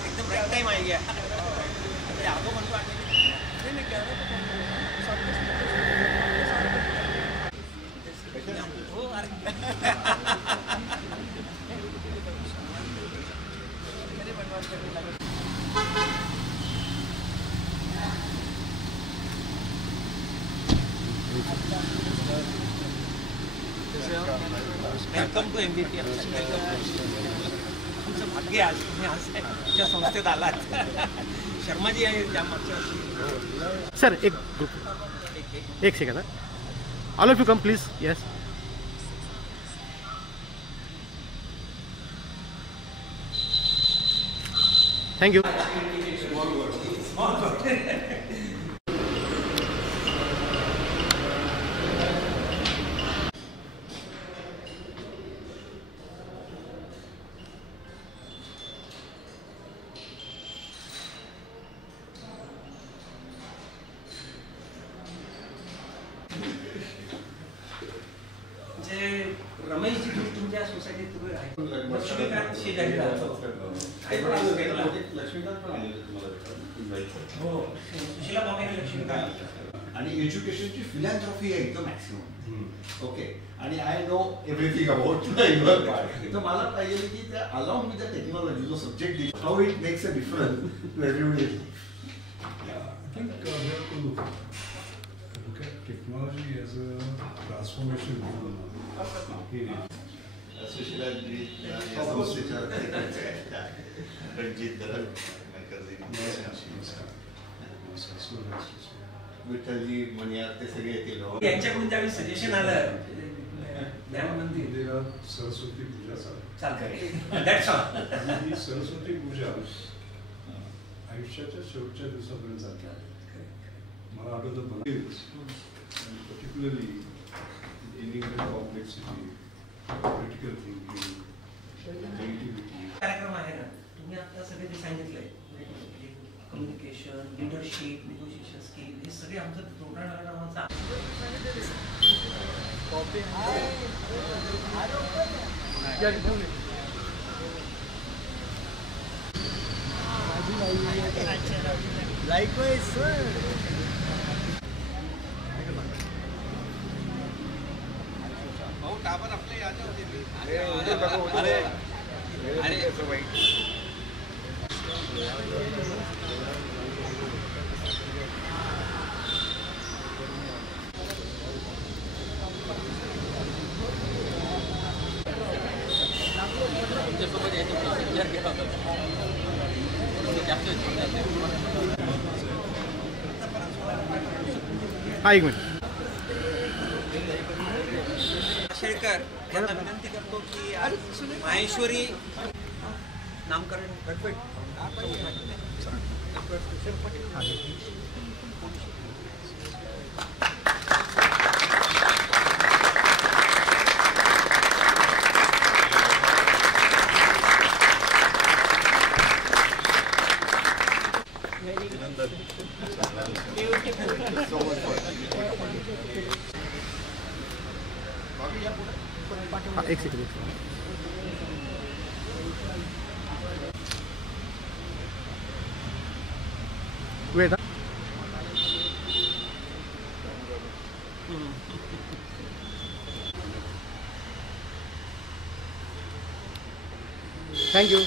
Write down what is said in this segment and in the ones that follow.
एकदम right time आ गया आगो म्हणतो हो वेलकम टू MBP. तुमचं भाग्य आज तुम्ही आज तुमच्या संस्थेत आलात. शर्माजी आहे त्या मागच्या सर एक second all of you come please. Yes thank you. Rameshji तुमच्या सोसायटीत तुम्ही लक्ष्मीकांत शेजारी राहतो. लक्ष्मीकांत पण आले तुम्हाला हो सुशीला मामेने लक्ष्मीकांत आणि एज्युकेशनची फिलॅन्थ्रॉफी आहे एकदम मॅक्सिमम. ओके आणि I know everything about your part. तर मला पाहिजे की त्या अलॉंग विथ द टेक्नॉलॉजी जो subject how it makes a difference to everybody. I think we have to look at technology as a transformation tool. सुशीलाजी या संस्थेच्या रणजित दरड विठ्ठलजी मणियार ते सगळे येतील. यांच्याकडून त्यावेळी सजेशन आलं सरस्वती पूजा सरस्वती पूजा आयुष्याच्या शेवटच्या दिवसापर्यंत चालते. मला आठवतं particularly dealing with complexity, critical thinking, creativity. कार्यक्रम आहे ना तुम्ही आता सगळे जे सांगितलंय कम्युनिकेशन, लीडरशिप, नेगोशिएशन स्किल हे सगळे आमचं प्रोग्राम नावाचा लाइकवाइज सर. टावर आपले याच्या होते. अरे हा एक मिनिट. शेळकर यांना विनंती करतो की आज माहेश्वरी नामकरण एक second. Wait. Thank you.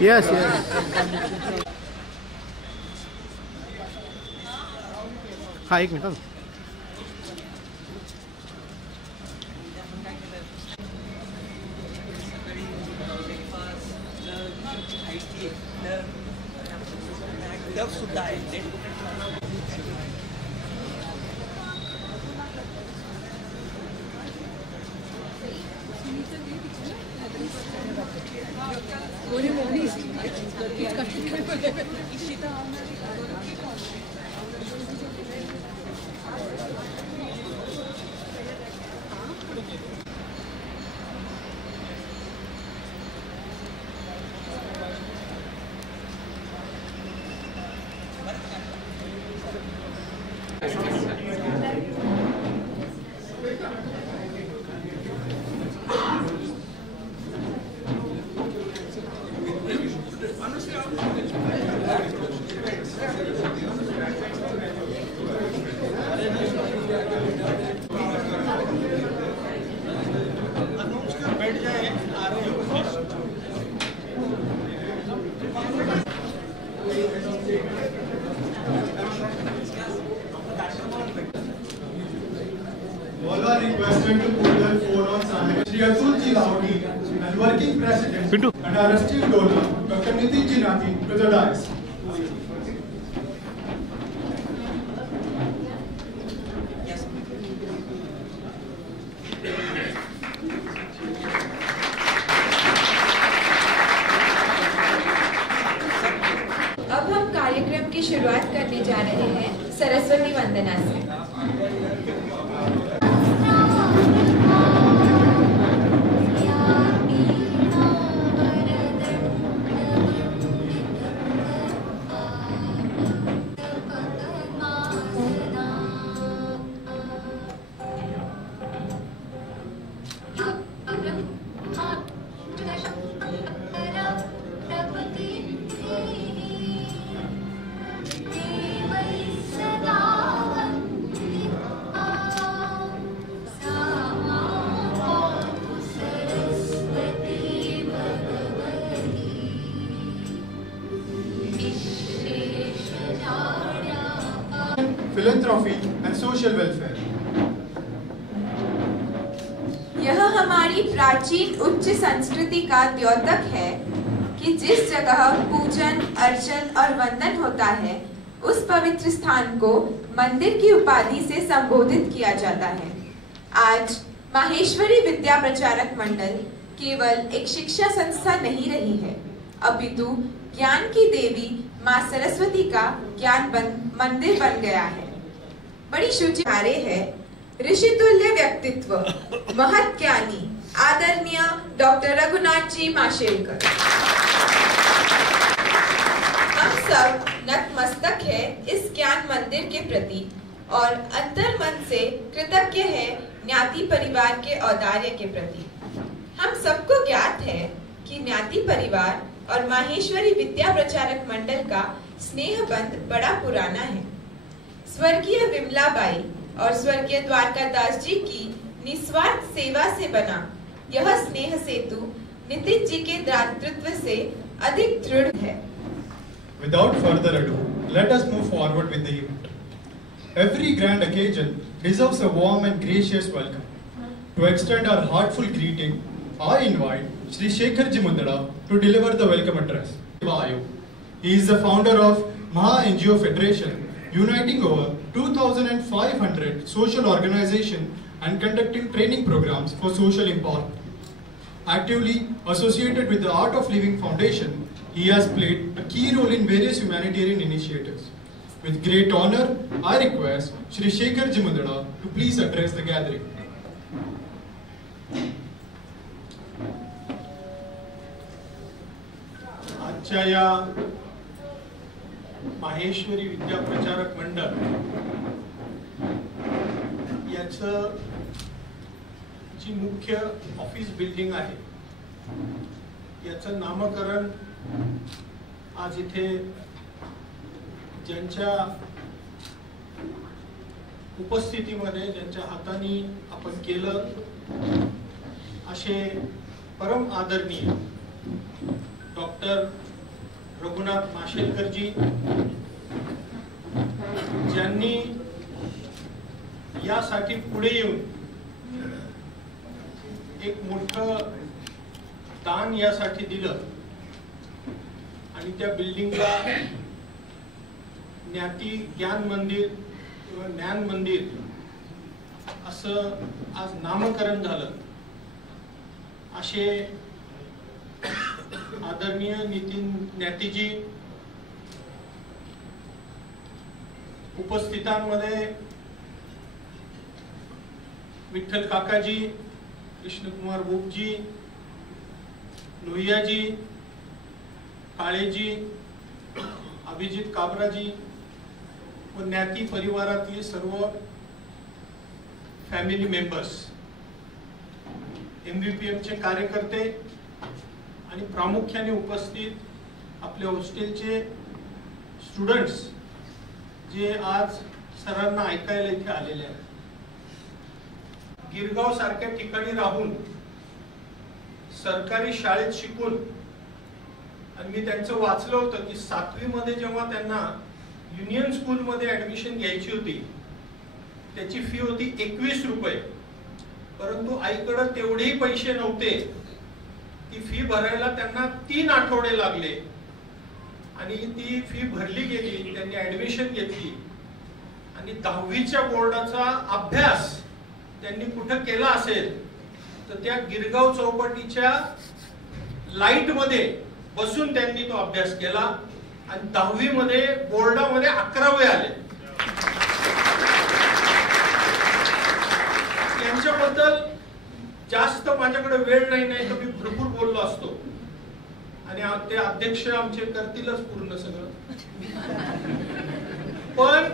Yes, yes. हा एक मिनिट. सुद्धा आहे. are requested to put their phone on silent. Shri Atul Ji Lahoti and working president Pintu. and our esteemed donor, Dr. Nitin Ji Nathi, to the dais. Yes. अब हम कार्यक्रम की शुरुआत करने जा रहे हैं सरस्वती वंदना से। Philanthropy and social welfare. यह हमारी प्राचीन उच्च संस्कृति का द्योतक है कि जिस जगह पूजन, अर्चन और वंदन होता है, उस पवित्र स्थान को मंदिर की उपाधि से संबोधित किया जाता है। आज माहेश्वरी विद्या प्रचारक मंडल केवल एक शिक्षा संस्था नहीं रही है, अपितु ज्ञान की देवी माँ सरस्वती का ज्ञान मंदिर बन गया है। बड़ी शुचि कार्य है ऋषितुल्य व्यक्तित्व, महत ज्ञानी आदरणीय डॉक्टर रघुनाथ जी माशेलकर। हम सब नतमस्तक है इस ज्ञान मंदिर के प्रति और अंतर मन से कृतज्ञ है ज्ञाति परिवार के औदार्य के प्रति। हम सबको ज्ञात है कि ज्ञाति परिवार और माहेश्वरी विद्या प्रचारक मंडल का स्नेह बंध बड़ा पुराना है। स्वर्गीय विमला बाई और स्वर्गीय द्वारकादास जी की निस्वार्थ सेवा से बना यह स्नेह सेतु नितिन जी के दातृत्व से अधिक दृढ़ है। Without further ado, let us move forward with the event. Every grand occasion deserves a warm and gracious welcome. To extend our heartful greeting, I invite Shri Shekhar Jimundara to deliver the welcome address. He is the founder of Maha NGO Federation, uniting over 2,500 social organizations and conducting training programs for social impact. Actively associated with the Art of Living Foundation, he has played a key role in various humanitarian initiatives. With great honor, I request Shri Shekhar Jimundara to please address the gathering. आजच्या या माहेश्वरी विद्या प्रचारक मंडळ याचं जी मुख्य office building आहे याचं नामकरण आज इथे ज्यांच्या उपस्थितीमध्ये ज्यांच्या हाताने आपण केलं असे परम आदरणीय डॉक्टर रघुनाथ माशेलकर जी ज्यांनी यासाठी पुढे येऊन एक मोठं दान यासाठी दिलं आणि त्या बिल्डिंगला ज्ञाती ज्ञान मंदिर किंवा ज्ञान मंदिर असं आज नामकरण झालं असे आदरणीय नितीन ज्ञातीजी उपस्थितांमध्ये विठ्ठल काकाजी, कृष्णकुमार बोपजी, लोहियाजी, काळेजी, अभिजित काबराजी व ज्ञाती परिवारातले सर्व फॅमिली मेंबर्स, MVPM चे कार्यकर्ते आणि प्रामुख्याने उपस्थित आपल्या हॉस्टेलचे स्टुडंट्स जे आज सरांना ऐकायला इथे आलेले आहेत। गिरगाव सारख्या ठिकाणी राहून सरकारी शाळेत शिकून आणि मी त्यांचं वाचलं होतं की 7वी मध्ये जेव्हा त्यांना युनियन स्कूल मध्ये ऍडमिशन घ्यायची होती त्याची फी होती 21 रुपये परंतु आईकडे तेवढेही पैसे नव्हते. ती फी भरायला त्यांना 3 आठवडे लागले आणि ती फी भरली गेली. त्यांनी ऍडमिशन घेतली आणि 10वीच्या बोर्डाचा अभ्यास त्यांनी कुठं केला असेल तर त्या गिरगाव चौपाटीच्या लाईट मध्ये बसून त्यांनी तो अभ्यास केला आणि 10वी मध्ये बोर्डामध्ये 11वे आले. यांच्याबद्दल जास्त माझ्याकडे वेळ नाही तर मी भरपूर बोललो असतो आणि ते अध्यक्ष आमचे करतीलच पूर्ण सगळं. पण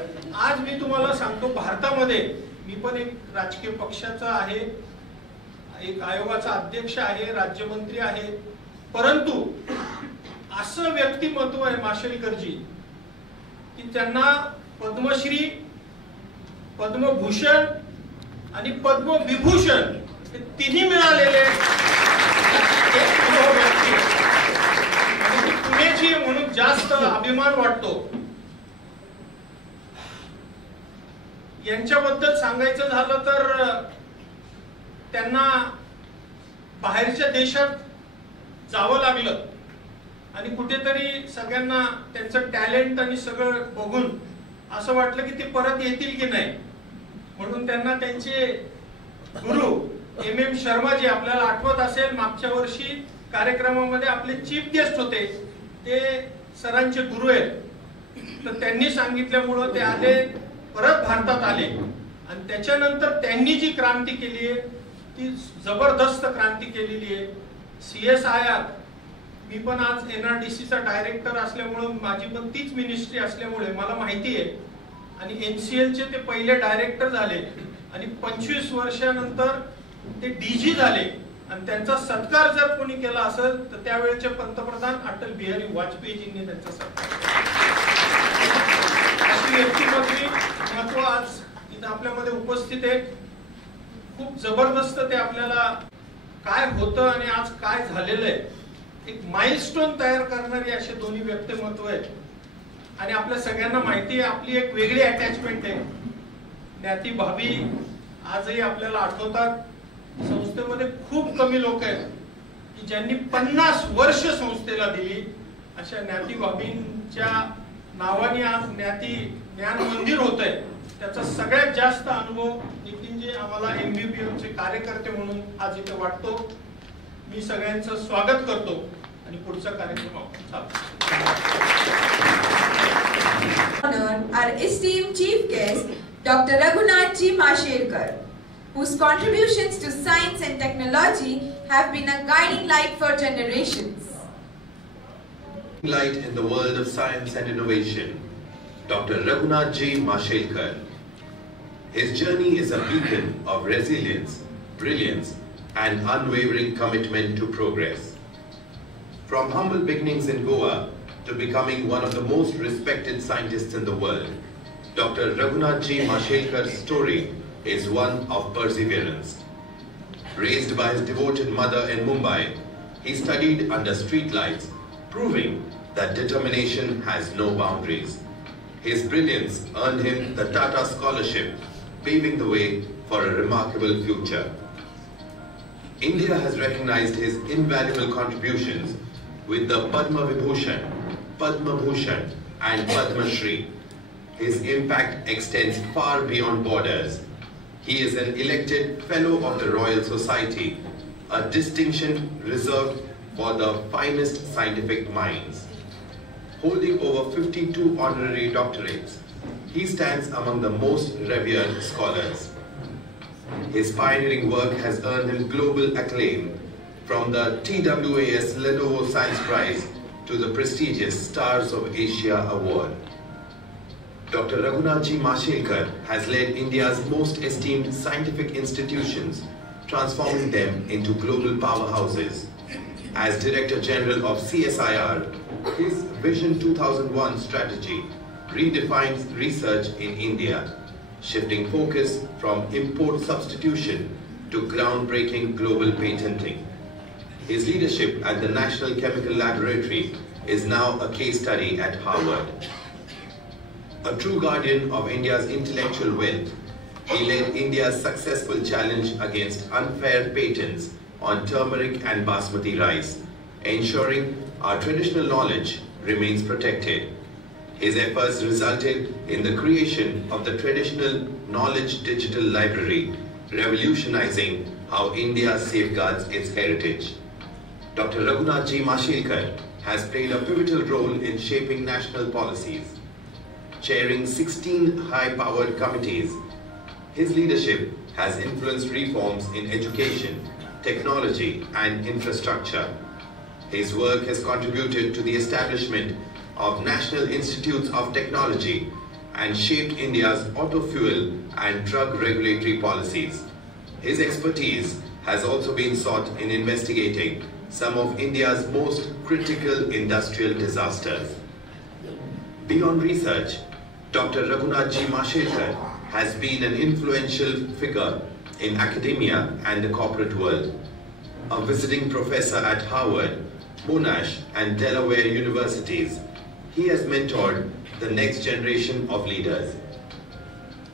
आज मी तुम्हाला सांगतो, भारतामध्ये मी पण एक राजकीय पक्षाचा आहे, एक आयोगाचा अध्यक्ष आहे, राज्यमंत्री आहे, परंतु असं व्यक्तिमत्व आहे माशेलकरजी की त्यांना पद्मश्री, पद्मभूषण आणि पद्मविभूषण हे तिन्ही मिळालेले एक व्यक्ती आणि पुण्याची म्हणून जास्त अभिमान वाटतो. यांच्याबद्दल सांगायचं झालं तर त्यांना बाहेरच्या देशात जावं लागलं आणि कुठेतरी सगळ्यांना त्यांचं टॅलेंट आणि सगळं बघून असं वाटलं की ते परत येतील की नाही, म्हणून त्यांना त्यांचे गुरु MM शर्मा जी आपल्याला आठवत असेल, मागच्या वर्षी कार्यक्रमामध्ये आपले चीफ गेस्ट होते, ते सरांचे गुरु आहेत, तर त्यांनी सांगितल्यामुळं ते आले, परत भारतात आले आणि त्याच्यानंतर त्यांनी जी क्रांती केली आहे ती जबरदस्त क्रांती केलेली आहे. CSIR, मी पण आज NRDC चा डायरेक्टर असल्यामुळं, माझी पण तीच मिनिस्ट्री असल्यामुळे मला माहिती आहे, आणि NCL चे ते पहिले डायरेक्टर झाले आणि 25 वर्षानंतर ते DG झाले आणि त्यांचा सत्कार जर कोणी केला असेल तर त्यावेळेचे पंतप्रधान अटल बिहारी वाजपेयीजींनी त्यांचा सत्कार. अशी व्यक्तिमत्व आज इथं आपल्यामध्ये उपस्थित आहे. खूप जबरदस्त ते आपल्याला काय होतं आणि आज काय झालेलं आहे, एक माइलस्टोन तयार करणारी असे दोन्ही व्यक्तिमत्व आहेत. आणि आपल्या सगळ्यांना माहिती आहे आपली एक वेगळी अटॅचमेंट आहे. ज्ञाती भाभी आजही आपल्याला आठवतात. संस्थेमध्ये खूप कमी लोक आहेत की ज्यांनी 50 वर्ष संस्थेला दिली. अशा ज्ञाती भाभींच्या नावाने आज ज्ञाती ज्ञान मंदिर होत आहे. त्याचा सगळ्यात जास्त अनुभव नितीनजी आम्हाला MBBM चे कार्यकर्ते म्हणून आज इथे वाटतो. मी सगळ्यांचं स्वागत करतो आणि पुढचा कार्यक्रम आपण चालू. Our esteemed chief guest, Dr. Raghunath G. Mashelkar, whose contributions to science and technology have been a guiding light for generations. Light in the world of science and innovation, Dr. Raghunath G. Mashelkar. His journey is a beacon of resilience, brilliance, and unwavering commitment to progress. From humble beginnings in Goa to becoming one of the most respected scientists in the world, Dr. Raghunath G. Mashelkar's story is one of perseverance. Raised by his devoted mother in Mumbai, he studied under streetlights, proving that determination has no boundaries. His brilliance earned him the Tata Scholarship, paving the way for a remarkable future. India has recognized his invaluable contributions with the Padma Vibhushan, Padma Bhushan and Padma Shri. His impact extends far beyond borders. He is an elected Fellow of the Royal Society, a distinction reserved for the finest scientific minds. Holding over 52 honorary doctorates, he stands among the most revered scholars. His pioneering work has earned him global acclaim, from the TWAS Lenovo Science Prize to the prestigious Stars of Asia Award. Dr. Raghunath G. Mashelkar has led India's most esteemed scientific institutions, transforming them into global powerhouses. As Director General of CSIR, his Vision 2001 strategy redefines research in India, shifting focus from import substitution to groundbreaking global patenting. His leadership at the National Chemical Laboratory is now a case study at Harvard. A true guardian of India's intellectual wealth, he led India's successful challenge against unfair patents on turmeric and basmati rice, ensuring our traditional knowledge remains protected. His efforts resulted in the creation of the Traditional Knowledge Digital Library, revolutionizing how India safeguards its heritage. Dr. Raghunath Ji Mashelkar has played a pivotal role in shaping national policies. Chairing 16 high-powered committees, his leadership has influenced reforms in education, technology and infrastructure. His work has contributed to the establishment of National Institutes of Technology and shaped India's auto fuel and drug regulatory policies. His expertise has also been sought in investigating some of India's most critical industrial disasters. Beyond research, Dr. Raghunath Ji Mashelkar has been an influential figure in academia and the corporate world. A visiting professor at Harvard, Monash and Delaware universities, he has mentored the next generation of leaders.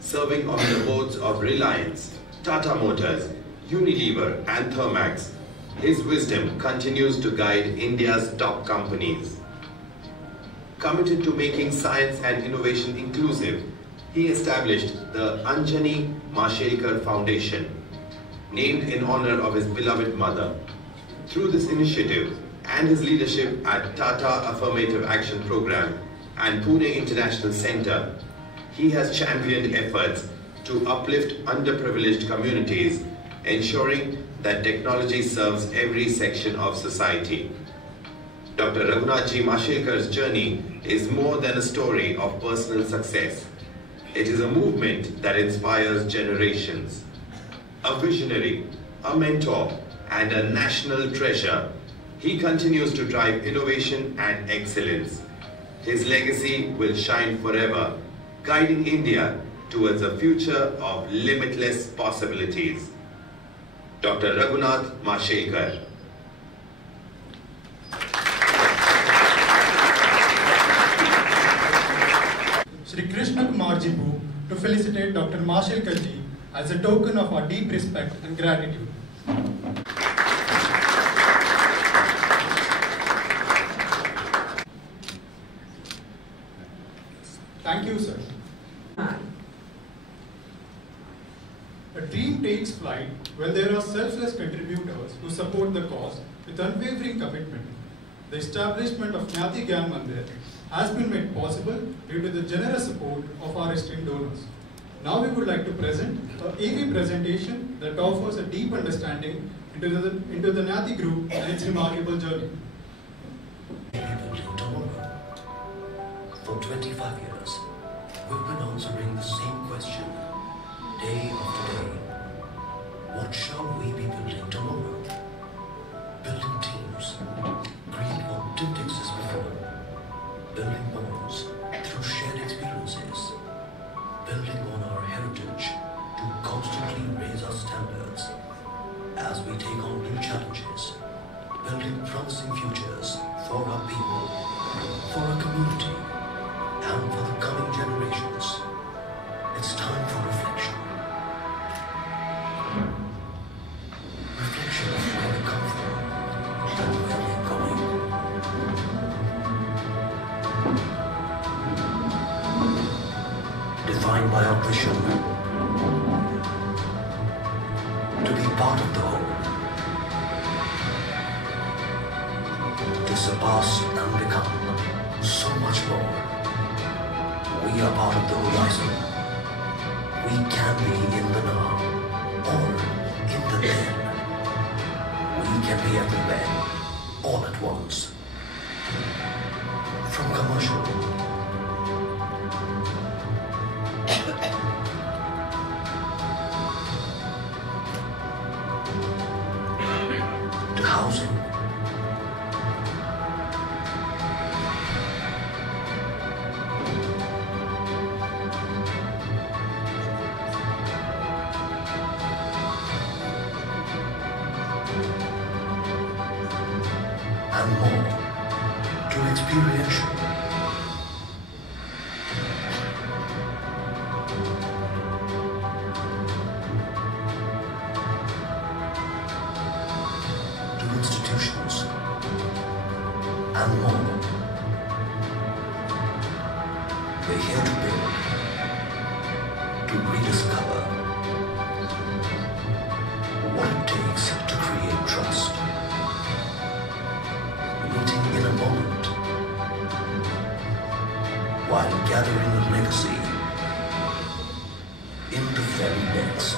Serving on the boards of Reliance, Tata Motors, Unilever and Thermax, his wisdom continues to guide India's top companies. Committed to making science and innovation inclusive, he established the Anjani Mashelkar Foundation, named in honor of his beloved mother. Through this initiative and his leadership at Tata Affirmative Action Program and Pune International Center, he has championed efforts to uplift underprivileged communities, ensuring that technology serves every section of society. Dr. Raghunath Ji Mashelkar's journey is more than a story of personal success. It is a movement that inspires generations. A visionary, a mentor, and a national treasure, he continues to drive innovation and excellence. His legacy will shine forever, guiding India towards a future of limitless possibilities. Dr. Raghunath Mashelkar. Shri Krishna Kumar Ji to felicitate Dr. Mashelkar Ji as a token of our deep respect and gratitude. Thank you, sir. A dream takes flight when there are selfless contributors who support the cause with unwavering commitment. The establishment of Gnati Gyan Mandir has been made possible due to the generous support of our esteemed donors. Now we would like to present an AV presentation that offers a deep understanding into the Gnati group and its remarkable journey. For 25 years, we've been answering the same question, day after day. What shall we be building tomorrow? Building teams, create what didn't exist before. Building bonds through shared experiences. Building on our heritage to constantly raise our standards. As we take on new challenges, building promising futures for our people, for our community, and for the coming generations. It's time for reflection. Reflection of where we come from and where we're going. Defined by our vision to be part of the whole. To surpass and become so much more. We are part of the horizon. We can be in the now or in the then. We can be everywhere, all at once. From commercial to housing, and more, to experiential. and more. We're here to build, to rediscover what it takes to create trust. Meeting in a moment, while gathering a legacy in the very next.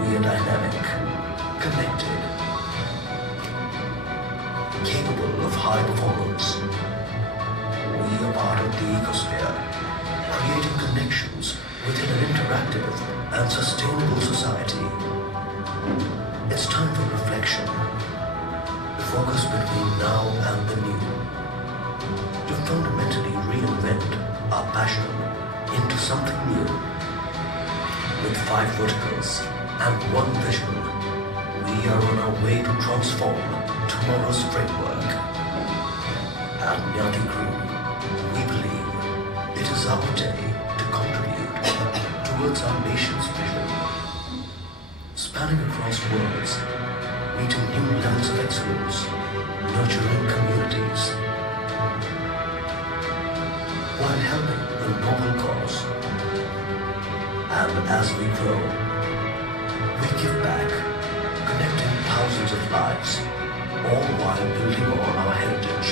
We are dynamic, connected, capable of high performance. We are part of the ecosphere, creating connections within an interactive and sustainable society. It's time for reflection, the focus between now and the new, to fundamentally reinvent our passion into something new. With 5 verticals and 1 vision, we are on our way to transform tomorrow's framework. At Nyati Group, we believe it is our day to contribute towards our nation's vision. Spanning across worlds, reaching new levels of excellence, nurturing communities, while helping a noble cause. And as we grow, we give back, connecting thousands of lives, all while building on our heritage.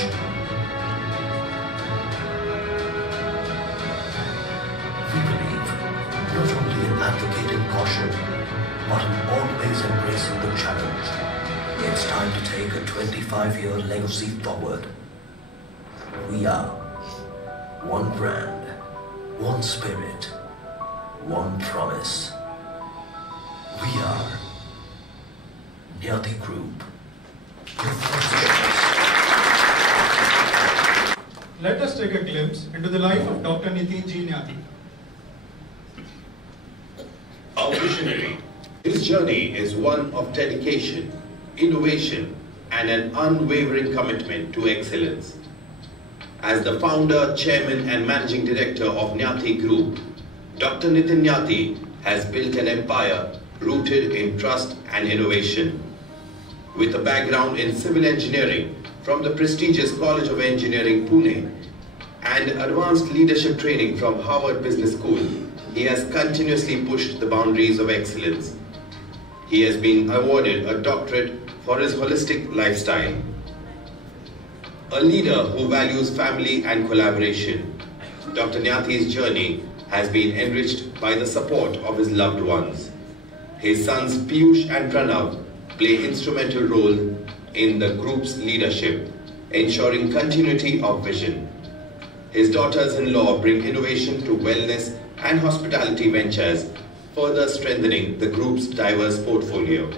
We believe not only in advocating caution, but in always embracing the challenge. It's time to take a 25-year legacy forward. We are one brand, one spirit, one promise. We are Nyati Group, your first choice. Let us take a glimpse into the life of Dr. Nitin G. Nyati. A visionary. His journey is one of dedication, innovation, and an unwavering commitment to excellence. As the founder, chairman, and managing director of Nyati Group, Dr. Nitin Nyati has built an empire rooted in trust and innovation. With a background in civil engineering from the prestigious College of Engineering, Pune, and advanced leadership training from Harvard Business School, he has continuously pushed the boundaries of excellence. He has been awarded a doctorate for his holistic lifestyle. A leader who values family and collaboration, Dr. Nyati's journey has been enriched by the support of his loved ones. His sons Piyush and Pranav play instrumental role in the group's leadership, ensuring continuity of vision. His daughters-in-law bring innovation to wellness and hospitality ventures, further strengthening the group's diverse portfolio.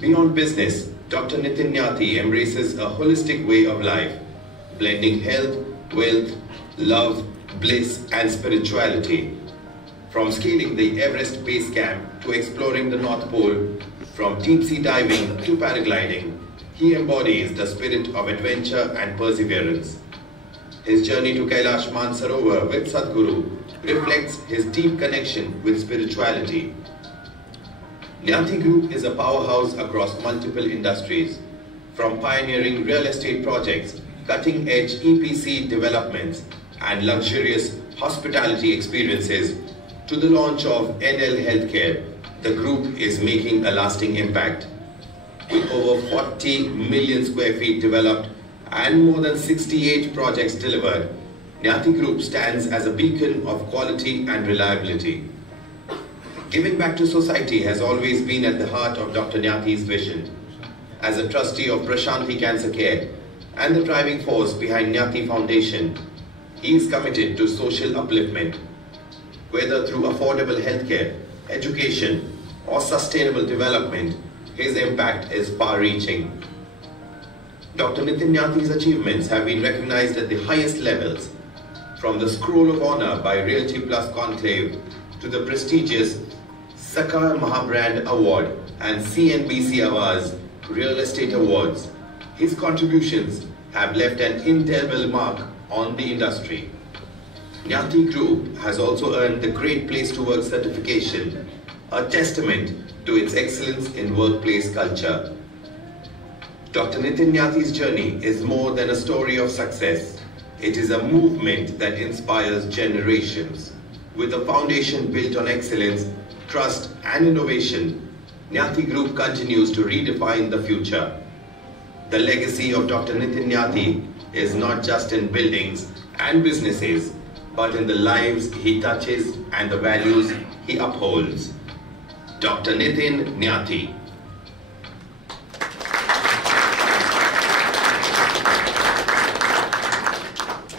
Beyond business, Dr. Nitin Nyati embraces a holistic way of life, blending health, wealth, love, bliss, and spirituality. From scaling the Everest Base Camp to exploring the North Pole, from deep-sea diving to paragliding, he embodies the spirit of adventure and perseverance. His journey to Kailash Mansarovar with Sadhguru reflects his deep connection with spirituality. Nyati Group is a powerhouse across multiple industries, from pioneering real estate projects, cutting-edge EPC developments, and luxurious hospitality experiences, to the launch of NL Healthcare. The group is making a lasting impact. With over 40 million square feet developed and more than 68 projects delivered, Nyati Group stands as a beacon of quality and reliability. Giving back to society has always been at the heart of Dr. Nyati's vision. As a trustee of Prashanti Cancer Care and the driving force behind Nyati Foundation, he is committed to social upliftment. Whether through affordable healthcare, education, or sustainable development, his impact is far-reaching. Dr. Nitin Nyati's achievements have been recognized at the highest levels, from the Scroll of Honor by Realty Plus Conclave to the prestigious Sakar Mahabrand Award and CNBC Awards Real Estate Awards, his contributions have left an indelible mark on the industry. Nyathi Group has also earned the Great Place to Work certification, a testament to its excellence in workplace culture. Dr. Nitin Nyathi's journey is more than a story of success. It is a movement that inspires generations. With a foundation built on excellence, trust and innovation, Nyathi Group continues to redefine the future. The legacy of Dr. Nitin Nyathi is not just in buildings and businesses, but in the lives he touches and the values he upholds. Dr. Nitin Nyathi.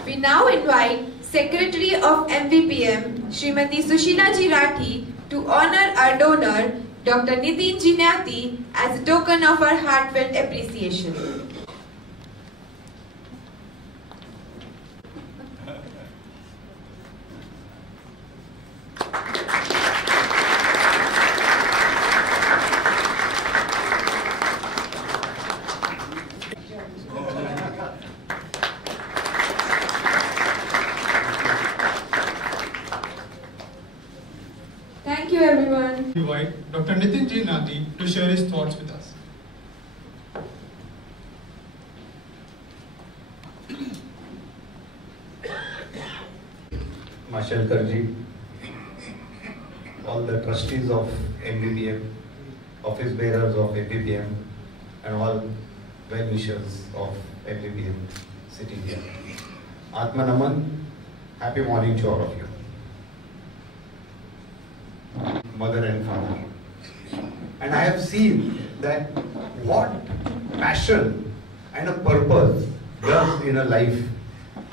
We now invite Secretary of MVPM, Srimati Sushila Ji Rathi, to honor our donor, Dr. Nitin Ji Nyathi, as a token of our heartfelt appreciation. Thank you, everyone. Invite Dr. Nitin Ji Nyathi to share his thoughts with us. Mashelkar ji, all the trustees of MVPM, office bearers of MVPM, and all well-wishers of MVPM sitting here. Atma Naman, happy morning to all of you. Mother and father. And I have seen that what passion and a purpose does in a life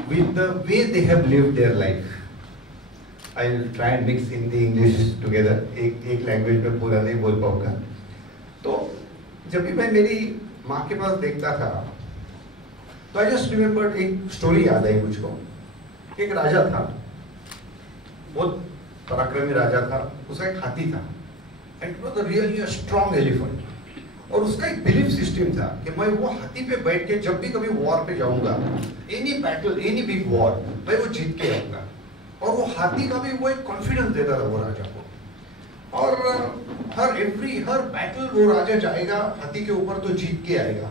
with the way they have lived their life. I'll try and mix Hindi, English together. एक language में पूरा नहीं बोल पाऊंगा. तो जब भी मैं मेरी माँ के पास देखता था, तो I just remembered एक स्टोरी याद आई मुझको. एक राजा था, बहुत पराक्रमी राजा था. उसका एक हाथी था, and it was really a strong elephant. और उसका एक बिलीफ सिस्टम था कि मैं वो हाथी पे बैठ के जब भी कभी वॉर पे जाऊंगा, any battle, any big war, मैं वो जीत के आऊंगा. और वो हाथी का भी वो एक कॉन्फिडेंस देता था वो राजा को. और हर बैटल वो राजा जाएगा हाथी के ऊपर तो जीत के आएगा.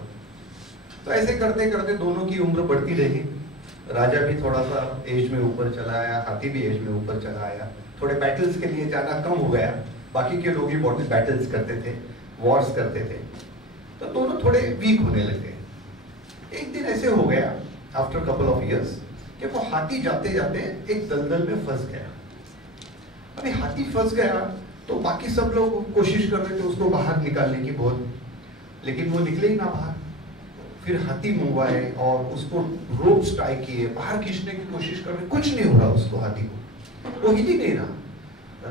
तो ऐसे करते करते दोनों की उम्र बढ़ती रही. राजा भी थोड़ा सा एज में ऊपर चला आया, हाथी भी एज में ऊपर चला आया. थोड़े बैटल्स के लिए जाना कम हो गया. बाकी के लोग ही बहुत बैटल्स करते थे, वॉर्स करते थे. तो दोनों थोड़े वीक होने लगे. एक दिन ऐसे हो गया आफ्टर कपल ऑफ इयर्स कि वो हाथी जाते जाते एक दलदल में फंस गया. अभी हाथी फंस गया तो बाकी सब लोग कोशिश कर रहे थे उसको बाहर निकालने की बहुत, लेकिन वो निकले ही ना बाहर. फिर हाथी मंगवाए और उसको रोप्स टाई किए, बाहर खींचने की कोशिश कर रहे, कुछ नहीं हो रहा उसको, हाथी को, वो हिल ही नहीं रहा.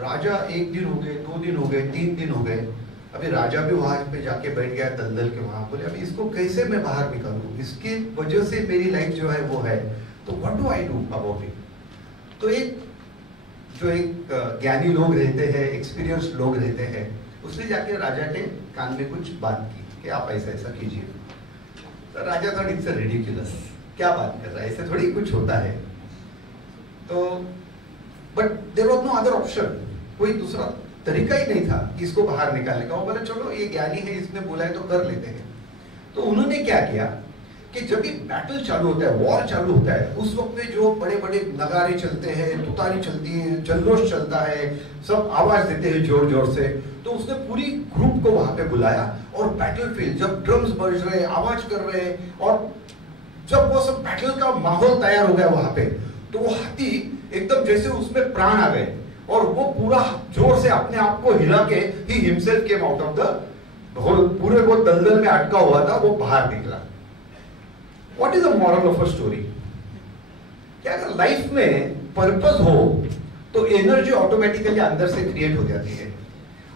राजा एक दिन हो गए, 2 दिन हो गए, 3 दिन हो गए. अभी राजा भी वहां पे जाके बैठ गया दलदल के वहां. बोले अभी इसको कैसे मैं बाहर निकालूं, इसकी वजह से मेरी लाइफ जो है वो है, तो what do I do about it. तो एक ज्ञानी लोग रहते हैं, एक्सपीरियंस लोग रहते हैं, उसने जाके राजा के कान में कुछ बात की कि आप ऐसा ऐसा कीजिए. तो राजा थोड़ा इट्स रिडिकुलस, क्या बात कर रहा है, ऐसे थोड़ी कुछ होता है. तो बट देयर वाज नो अदर ऑप्शन, कोई दूसरा तरीका ही नहीं था कि इसको बाहर निकालने का. वो बोले चलो ये ज्ञानी है, इसने बोला है तो कर लेते हैं. तो उन्होंने क्या किया कि जब भी बैटल चालू होता है, वॉर चालू होता है, उस वक्त में जो बड़े बड़े नगारे चलते हैं, तुतारी चलती है, जल्लोष चलता है, सब आवाज देते हैं जोर जोर से. तो उसने पूरी ग्रुप को वहां पे बुलाया और बैटलफील्ड जब ड्रम्स बज रहे, आवाज कर रहे, और जब वो सब बैटल का माहौल तैयार हो गया वहां पे, तो वो हाथी एकदम जैसे उसमें प्राण आ गए और वो पूरा जोर से अपने आप को हिला के ही himself came out of the पूरे वो दलदल में अटका हुआ था, वो बाहर निकला. What is the moral of a story? कि अगर लाइफ में पर्पस हो तो एनर्जी ऑटोमेटिकली अंदर से क्रिएट हो जाती है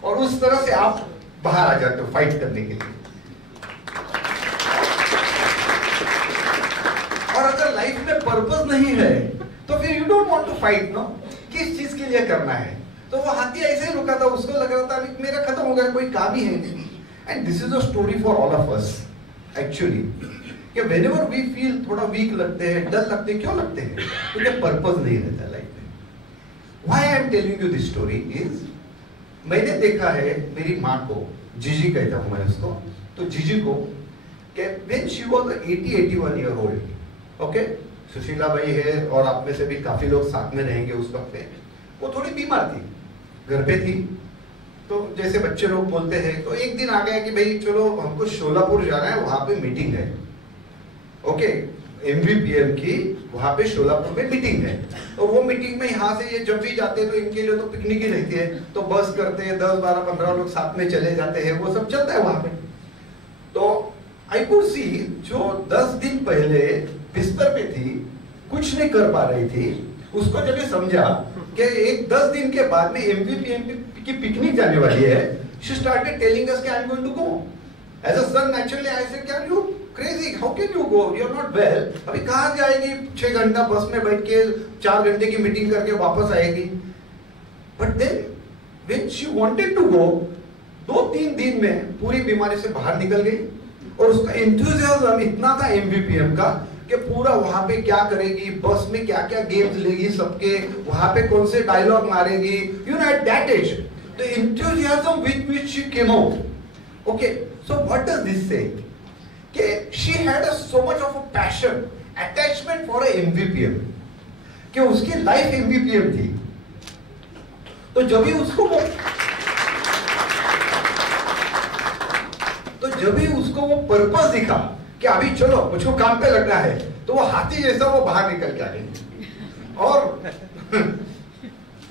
और उस तरह से आप बाहर आ जाते हो फाइट करने के लिए. और अगर लाइफ में पर्पस नहीं है तो फिर you don't want to fight. No, किस चीज के लिए करना है? तो वो हाथी ऐसे ही रुका था, उसको लग रहा था अभी मेरा खत्म हो गया, कोई काम ही है नहीं. End this is a story for all of us actually, कि व्हेनेवर वी फील थोड़ा वीक लगते हैं, डल लगते हैं, क्यों लगते हैं? क्योंकि पर्पस नहीं रहता लाइफ में. Why I am telling you this story is, मैंने देखा है मेरी माँ को, जीजी कहता हूँ मैं उसको, तो जीजी को व्हेन शी वाज 80-81 ईयर ओल्ड, ओके, सुशीला भाई है और आप में से भी काफी लोग साथ में रहेंगे उस वक्त पे, वो थोड़ी बीमार थी, घर पे थी. तो जैसे बच्चे लोग बोलते हैं, तो एक दिन आ गया कि भाई चलो हमको शोलापुर जाना है, वहां पे मीटिंग है, ओके, MVPM की वहां पे शोलापुर में मीटिंग है. तो वो मीटिंग में यहाँ से ये जब भी जाते हैं तो इनके लिए तो पिकनिक ही रहती है, तो बस करते हैं, 10-12-15 लोग साथ में चले जाते हैं, वो सब चलता है वहां पे. तो आई कुड सी, जो 10 दिन पहले बिस्तर पे थी, कुछ नहीं कर पा रही थी, उसको जब ये समझा कि एक 10 दिन के बाद में MVPM की पिकनिक जाने वाली है, she started telling us कि I'm going to go. As a son, naturally I said, "Are you crazy? How can you go? You're not well." अभी कहाँ जाएगी? 6 घंटा बस में बैठ के 4 घंटे की मीटिंग करके वापस आएगी. But then when she wanted to go, 2-3 दिन में पूरी बीमारी से बाहर निकल गई. और उसका एंथुसियाज्म इतना था MVPM का कि पूरा वहां पे क्या करेगी, बस में क्या क्या गेम्स लेगी सबके, वहां पे कौन से डायलॉग मारेगी, you know, at that age the enthusiasm with which she came out. Okay, so what does this say? कि she had so much of a passion, attachment for a MVPM, कि उसकी लाइफ MVPM थी. तो जब भी उसको वो purpose दिखा कि अभी चलो मुझको काम पे लगना है, तो वो हाथी जैसा वो बाहर निकल के आ गई. और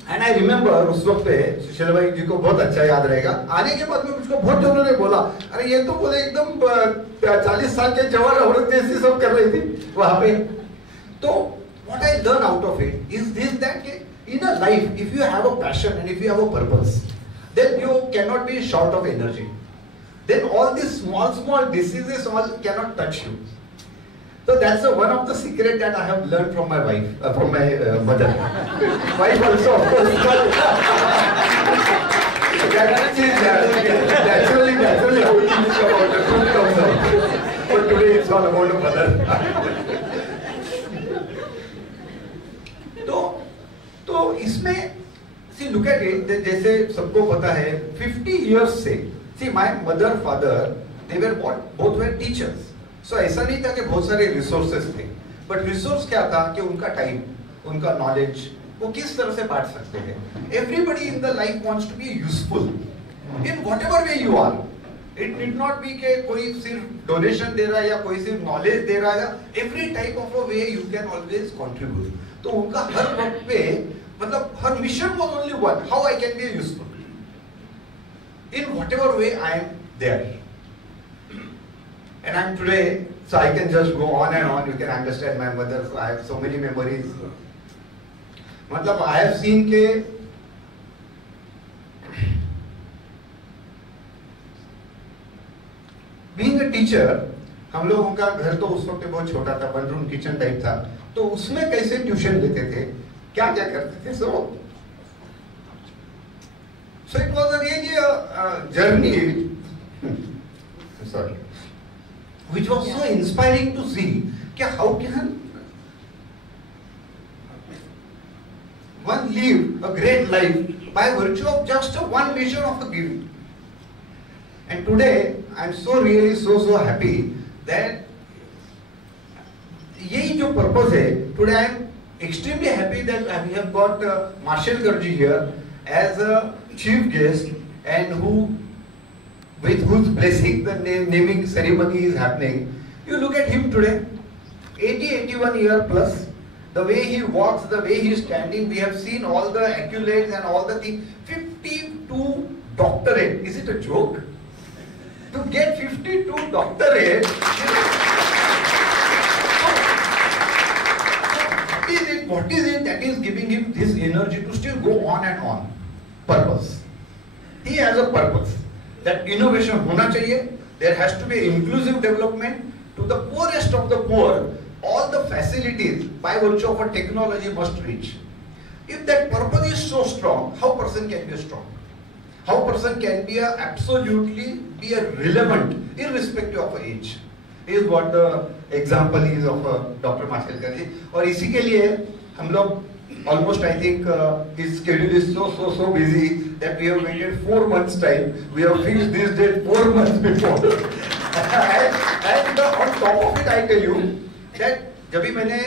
एंड आई रिमेम्बर उस वक्त पे सुशील भाई जी को बहुत अच्छा याद रहेगा, आने के बाद में मुझको बहुत जनों ने बोला, अरे ये तो बोले एकदम 40 साल के जवान औरत जैसी सब कर रही थी वहां पे. तो what I learn out of it is this, that in a life if you have a passion and if you have a purpose, then you can not be short of energy. Then all these small diseases all cannot touch you. So that's one of the secret that I have learned from my wife, from my mother. Wife also, of course. That is naturally how things come out, the truth comes out. But today it's all about the mother. तो इसमें see look at it, जैसे सबको पता है 50 years say, see my mother father they were both were teachers, so ऐसा नहीं था कि बहुत सारे resources थे, but resource क्या था कि उनका time, उनका knowledge, वो किस तरह से बांट सकते हैं. Everybody in the life wants to be useful in whatever way you are. It need not be कि कोई सिर्फ donation दे रहा है या कोई सिर्फ knowledge दे रहा है, every type of a way you can always contribute. तो उनका हर वक्त पे मतलब her mission was only one, how I can be useful in whatever way I am there. And I am today, so I can just go on and on. You can understand my mother. So I have so many memories. मतलब I have seen K being a teacher, हम लोगों का घर तो उस वक्त बहुत छोटा था, 1 room kitchen type था, तो उसमें कैसे ट्यूशन लेते थे, क्या क्या करते थे. So it was really a journey, sorry, which was so inspiring to see कि how can one live a great life by virtue of just one measure of a gift. And today I am so really so happy that यही जो purpose है, today I am extremely happy that we have got Mashelkar ji here as a chief guest, and with whose blessing the naming ceremony is happening. You look at him today, 80-81 year plus, the way he walks, the way he is standing, we have seen all the accolades and all the things. 52 doctorate, is it a joke? To get 52 doctorate, what is it that is giving him this energy to still go on and on? Purpose. He has a purpose. That innovation होना चाहिए. There has to be inclusive development to the poorest of the poor. All the facilities by virtue of a technology must reach. If that purpose is so strong, how person can be strong? How person can be absolutely be a relevant irrespective of age? Is what the example is of Dr. Mashelkar ji. और इसी के लिए हम लोग almost I think his schedule is so busy that we have waited 4 months time. We have fixed this date 4 months before. and on top of it I tell you that जब भी मैंने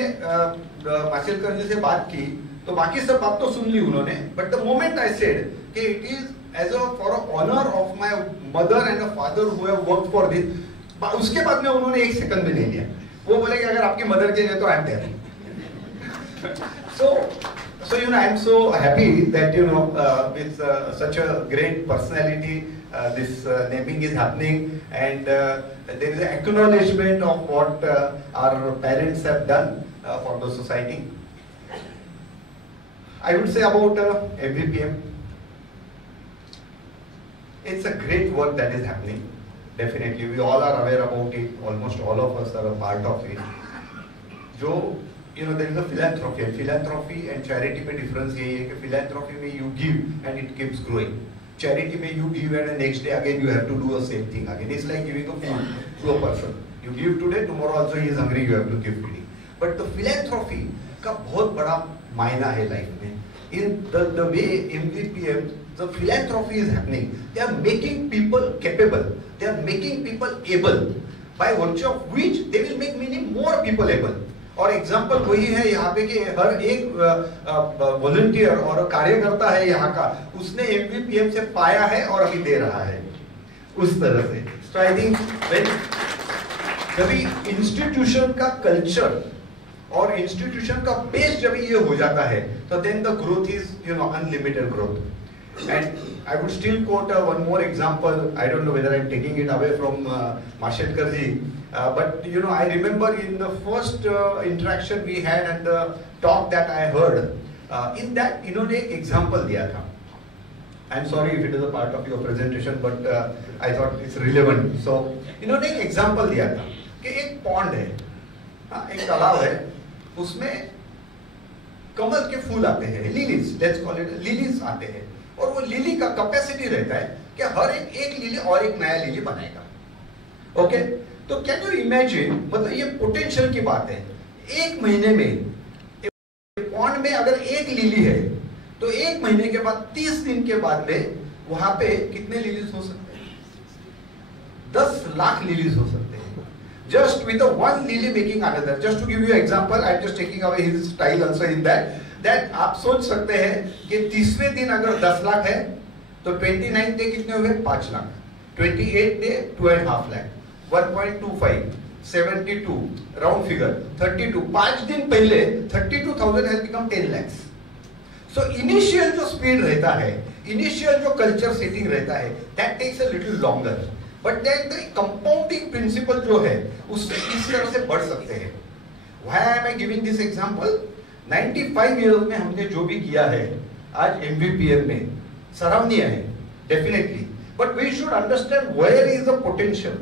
माशेलकर जी से बात की तो बाकी सब बात तो सुन ली उन्होंने, but the moment I said कि it is as a for a honor of my mother and a father who have worked for this, उसके बाद में उन्होंने 1 सेकंड भी नहीं लिया. वो बोले कि अगर आपकी मदर के लिए तो I am there. So you know, I am so happy that you know with such a great personality this naming is happening, and there is an acknowledgement of what our parents have done for the society. I would say about MVPM. It's a great work that is happening. Definitely, we all are aware about it. Almost all of us are a part of it. जो you know, there is a philanthropy. And philanthropy and charity में difference यही है कि philanthropy में you give and it keeps growing. Charity में you give and the next day again you have to do the same thing again. It's like giving a food to a person. You give today, tomorrow also he is hungry. You have to give today. But the philanthropy का बहुत बड़ा मायना है life में. In the way MVPM, the philanthropy is happening. They are making people capable. They are making people able. By virtue of which they will make many more people able. और example वही है यहाँ पे कि हर एक volunteer और कार्यकर्ता है यहाँ का, उसने MVPM से पाया है और अभी दे रहा है उस तरह से. So I think when जब इंस्टीट्यूशन का कल्चर और इंस्टीट्यूशन का बेस जब ये हो जाता है तो then the growth is you know unlimited growth. And I would still quote one more example. I don't know whether I'm taking it away from Mashelkar ji, but you know I remember in the first interaction we had and the talk that I heard, in that इन्होंने एक example दिया था. I'm sorry if it is a part of your presentation, but I thought it's relevant. So इन्होंने एक example दिया था कि एक pond है, एक तालाब है, उसमें कमल के फूल आते हैं, lilies, let's call it lilies आते हैं. और वो लिली का कैपेसिटी रहता है कि हर एक लिली और एक नया लिली बनाएगा. ओके, तो कैन यू इमेजिन, मतलब ये पोटेंशियल की बात है. 1 महीने में पॉन्ड में अगर एक लिली है तो 1 महीने के बाद 30 दिन के बाद में वहां पे कितने लिलीज हो सकते हैं? 10 लाख लिलीज हो सकते हैं. Just with the one lily making another. Just to give you an example, I am just taking away his style also in that आप सोच सकते हैं कि 30वें दिन अगर 10 लाख है तो 29 डे कितने हुए? 5 lakh. 28 day 2.5 lakh. 1.25 72 round figure 32. 5 दिन पहले 32,000 has become 10 lakhs. So initial जो स्पीड रहता है, इनिशियल जो कल्चर सेटिंग रहता है, that takes a little longer. But then the compounding principle जो है उससे इस तरह से बढ़ सकते हैं. Why am I giving this example? 95 years में हमने जो भी किया है आज MVPM में सराहनीय है definitely, but we should understand where is the potential,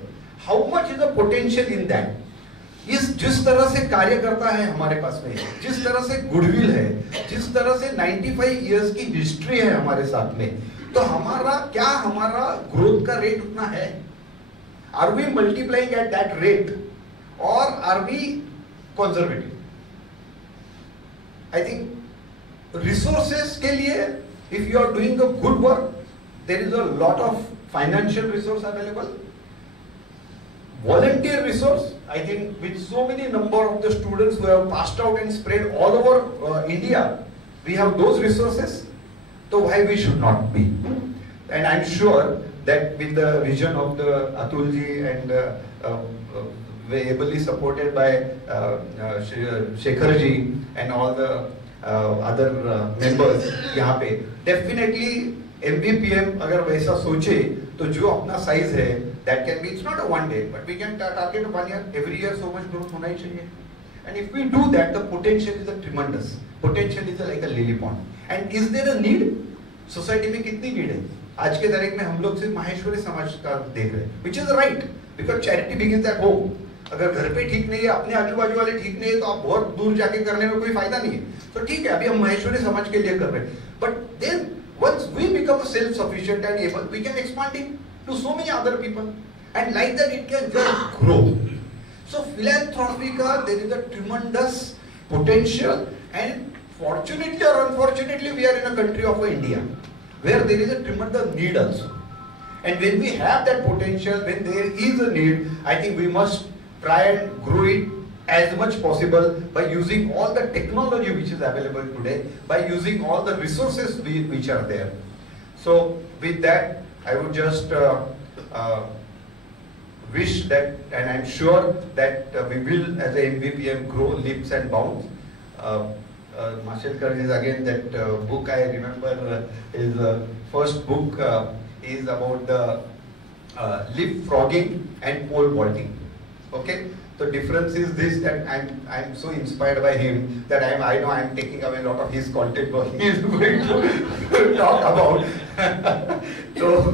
how much is the potential in that. इस जिस तरह से कार्य करता है हमारे पास में, जिस तरह से गुडविल है, जिस तरह से 95 years की हिस्ट्री है हमारे साथ में, तो हमारा ग्रोथ का रेट उतना है? Are we multiplying at that rate or are we conservative? I think resources के लिए, if you are doing a good work, there is a lot of financial resource available. Volunteer resource, I think with so many number of the students who have passed out and spread all over India, we have those resources. So why we should not be? And I'm sure that with the vision of the Atulji and ably supported by Shekharji and all the other members यहाँ पे, definitely MVPM अगर वैसा सोचे तो जो अपना size है, that can be, it's not a one day, but we can target 1 year, every year so much growth होना ही चाहिए. And if we do that, the potential is a tremendous. Potential is like a lily pond. And is there a need? Society में कितनी need है? आज के तारीख में हम लोग सिर्फ माहेश्वरी समाज का देख रहे हैं, which is right, because charity begins at home. अगर घर पे ठीक नहीं है, अपने आजू बाजू वाले ठीक नहीं है, तो आप बहुत दूर जाके करने में कोई फायदा नहीं है. तो ठीक है, अभी हम महेश्वरी समाज के लिए कर रहे हैं, but then once we become self sufficient and able, we can expand it to so many other people, and like that it can just grow. So Philanthropica, there is a tremendous potential, and fortunately or unfortunately we are in a country of India where there is a tremendous need also. And when we have that potential, when there is a need, I think we must try and grow it as much possible by using all the technology which is available today, by using all the resources which are there. So with that, I would just wish that, and I'm sure that we will as a MVPM grow leaps and bounds. Mashelkar is again that book, I remember his first book is about the leapfrogging and pole vaulting. Okay, the difference is this, that I'm so inspired by him that I know I'm taking away a lot of his content, but he is going to talk about. So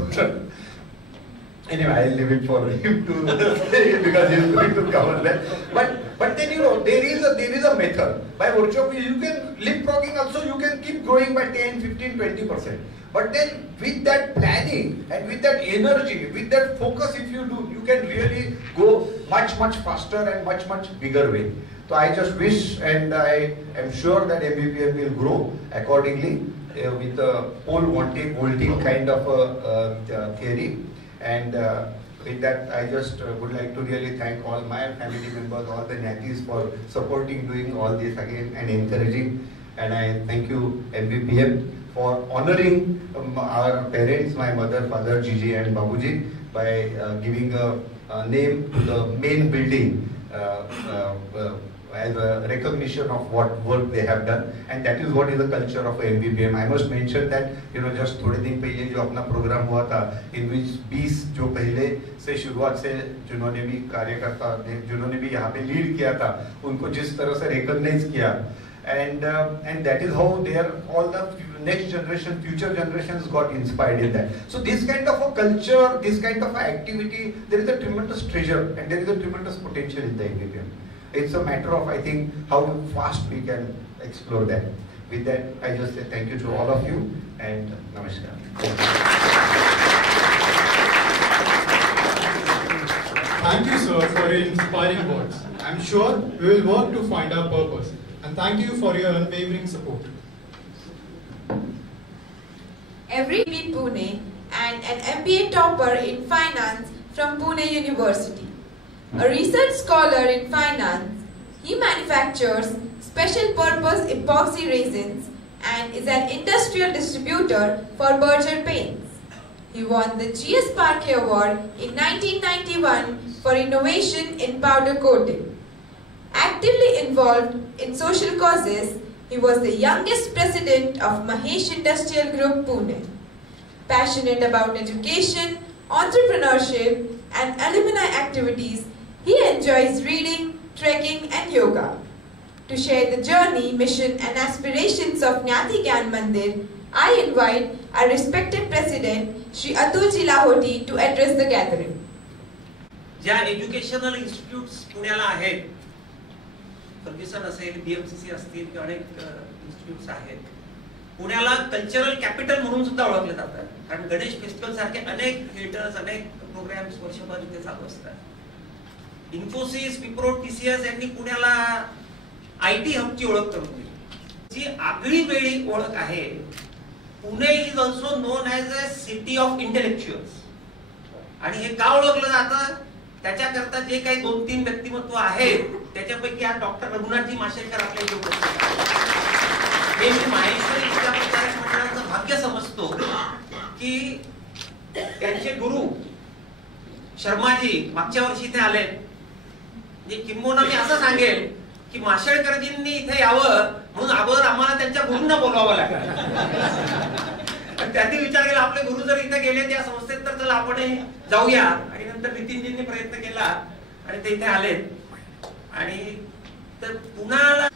anyway, I'll leave it for him to say because he's going to cover that. But then there is a method by virtue of you can leapfrogging also, you can keep growing by 10, 15, 20%. But then with that planning and with that energy, with that focus, if you do, you can really go much faster and much bigger way. So I just wish, and I am sure that MVPM will grow accordingly with a pole vaulting kind of a theory. And with that, I just would like to really thank all my family members, all the Gnatis for supporting, doing all this again and encouraging. And I thank you MVPM for honoring our parents, my mother, father, Gigi and Babuji, by giving a name to the main building as a recognition of what work they have done, and that is what is the culture of MVPM. I must mention that just थोड़े दिन पहले जो अपना programme हुआ था, in which 20 जो पहले से शुरुआत से जिन्होंने भी कार्यकर्ता जिन्होंने भी यहाँ पे लीड किया था, उनको जिस तरह से recognize किया, and that is how all the next generation, future generations got inspired in that. So this kind of a culture, this kind of activity, there is a tremendous treasure and there is a tremendous potential in the MVPM. It's a matter of, I think, how fast we can explore that. With that, I just say thank you to all of you and namaskar. Thank you, sir, for your inspiring words. I'm sure we will work to find our purpose. And thank you for your unwavering support. Every in Pune and an MBA topper in finance from Pune University. A research scholar in finance, he manufactures special purpose epoxy resins and is an industrial distributor for Berger Paints. He won the G.S. Parke Award in 1991 for innovation in powder coating. Actively involved in social causes, he was the youngest president of Mahesh Industrial Group Pune. Passionate about education, entrepreneurship and alumni activities, he enjoys reading, trekking and yoga. To share the journey, mission and aspirations of Gnati Gyan Mandir, I invite our respected President, Shri Atulji Lahoti, to address the gathering. ज्या educational institutes पुण्याला आहेत, Fergusson असेल, BMCC असतील किंवा अनेक institutes आहेत, पुण्याला cultural capital म्हणून सुद्धा ओळखले जातात. कारण गणेश फेस्टिवल सारखे अनेक थिएटर्स, अनेक प्रोग्राम्स वर्षभर इथे चालू असतात. इन्फोसिस, विप्रो, TCS यांनी पुण्याला IT हबची ओळख करून दिली. जी आगळी वेगळी ओळख आहे. Pune is also known as a city of intellectuals. आणि हे का ओळखलं जातं? त्याच्याकरता जे काही 2-3 व्यक्तिमत्व आहेत, त्याच्यापैकी आज डॉक्टर रघुनाथजी माशेलकर आपल्या इथे उपस्थित आहेत. हे मी माहेश्वरी विद्यापीठाच्या मंडळाचं भाग्य समजतो की त्यांचे गुरु शर्माजी मागच्या वर्षी इथे आले. किंबहुना मी असं सांगेल की माशेलकरजींनी इथे यावं म्हणून अगोदर आम्हाला त्यांच्या गुरूंना बोलवावं लागलं. त्यांनी विचार केला आपले गुरु जर इथे गेले त्या संस्थेत तर चला आपण जाऊया. आणि नंतर नितीनजींनी प्रयत्न केला आणि ते इथे आले. आणि तर पुण्याला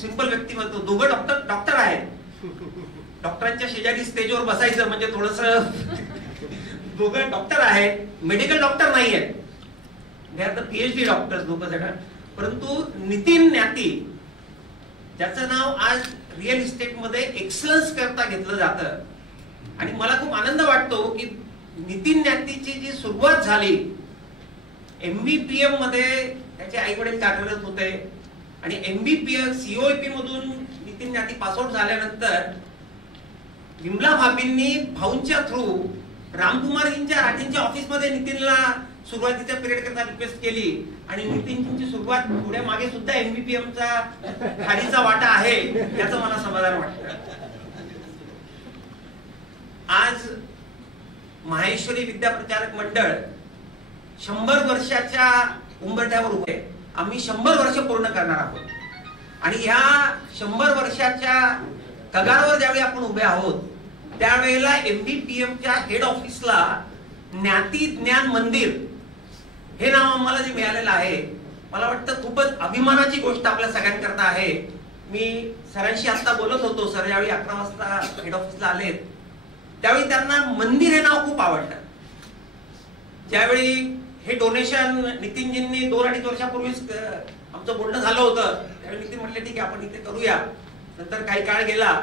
सिंपल व्यक्तिमत्व, दोघं डॉक्टर आहेत. डॉक्टरांच्या शेजारी स्टेजवर बसायचं म्हणजे थोडस, दोघं डॉक्टर आहेत, मेडिकल डॉक्टर नाही आहेत. They are the PhD doctors लोक सगळं. परंतु नितीन न्याती ज्याचं नाव आज रिअल इस्टेट मध्ये एक्सलन्स करता घेतलं जातं, आणि मला खूप आनंद वाटतो की नितीन न्यातीची जी सुरुवात झाली MBPM मध्ये त्याचे आई वडील कार्यरत होते, आणि MBPM COEP मधून नितीन न्याती पासआउट झाल्यानंतर विमला भाभींनी भाऊंच्या थ्रू रामकुमारजींच्या राठींच्या ऑफिसमध्ये नितीनला सुरुवातीच्या पिरियड करता रिक्वेस्ट केली, आणि नितीनची सुरुवात पुढे मागे सुद्धा MBPMचा खालीचा वाटा आहे याचं मला समाधान वाटतं. आज माहेश्वरी विद्याप्रचारक मंडळ 100 वर्षाच्या उंबरठ्यावर उभे. आम्ही 100 वर्ष पूर्ण करणार आहोत, आणि ह्या 100 वर्षाच्या कगारावर ज्यावेळी आपण उभे आहोत त्यावेळेला MBPMच्या हेड ऑफिसला ज्ञाती ज्ञान मंदिर हे नाव आम्हाला जे मिळालेलं आहे, मला वाटतं खूपच अभिमानाची गोष्ट आपल्या सगळ्यांकरता आहे. मी सरांशी आता बोलत होतो, सर ज्यावेळी 11 वाजता हेड ऑफिसला आले त्यावेळी त्यांना मंदिर हे नाव खूप आवडलं. ज्यावेळी हे डोनेशन नितीनजींनी 2-2.5 वर्षापूर्वीच आमचं बोलणं झालं होतं, त्यावेळी नितीन म्हटले ठीक आहे आपण इथे करूया. नंतर काही काळ गेला,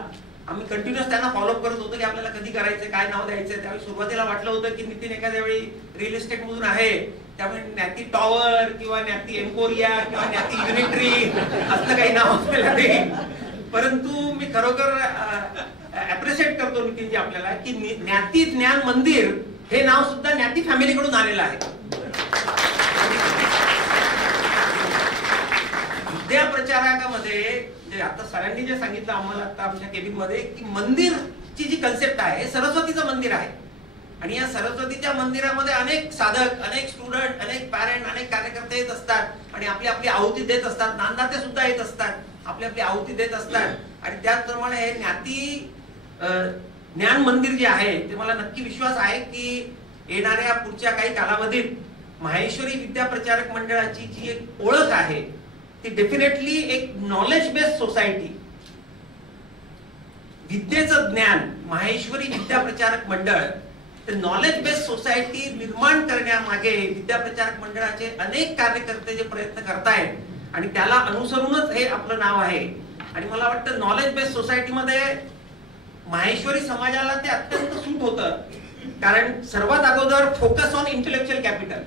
आम्ही कंटिन्युअस त्यांना फॉलोअप करत होतो की आपल्याला कधी करायचं, काय नाव द्यायचं. त्यावेळी सुरुवातीला वाटलं होतं की नितीन एखाद्या वेळी रिअल इस्टेट मधून आहे, त्यामुळे न्याती टॉवर किंवा न्याती एम्पोरिया किंवा न्याती युनिट्री असलं काही नाव आपल्याला देईल. परंतु मी खरोखर अप्रिशिएट करतो नितीनजी आपल्याला की न्याती ज्ञान मंदिर हे नाव सुद्धा न्याती फॅमिलीकडून आलेलं आहे. विद्याप्रचारकामध्ये आता सरांनी जे सांगितलं आम्हाला आता आमच्या केबिन मध्ये की मंदिरची जी कन्सेप्ट आहे सरस्वतीचं मंदिर आहे, आणि या सरस्वतीच्या मंदिरामध्ये अनेक साधक, अनेक स्टुडंट, अनेक पॅरेंट, अनेक कार्यकर्ते येत असतात, आणि आपली आपली आहुती देत असतात. नांदाते सुद्धा येत असतात, आपली आपली आहुती देत असतात. आणि त्याचप्रमाणे हे ज्ञाती ज्ञान मंदिर जे आहे ते मला नक्की विश्वास आहे की येणाऱ्या पुढच्या काही कालावधीत माहेश्वरी विद्याप्रचारक मंडळाची जी एक ओळख आहे ती डेफिनेटली एक नॉलेज बेस्ड सोसायटी, विद्येचं ज्ञान माहेश्वरी विद्याप्रचारक मंडळ ते नॉलेज बेस्ड सोसायटी निर्माण करण्यामागे विद्याप्रचारक मंडळाचे अनेक कार्यकर्ते जे प्रयत्न करतायत, आणि त्याला अनुसरूनच हे आपलं नाव आहे. आणि मला वाटतं नॉलेज बेस्ड सोसायटीमध्ये माहेश्वरी समाजाला ते अत्यंत सूट होतं, कारण सर्वात अगोदर फोकस ऑन इंटेलेक्च्युअल कॅपिटल.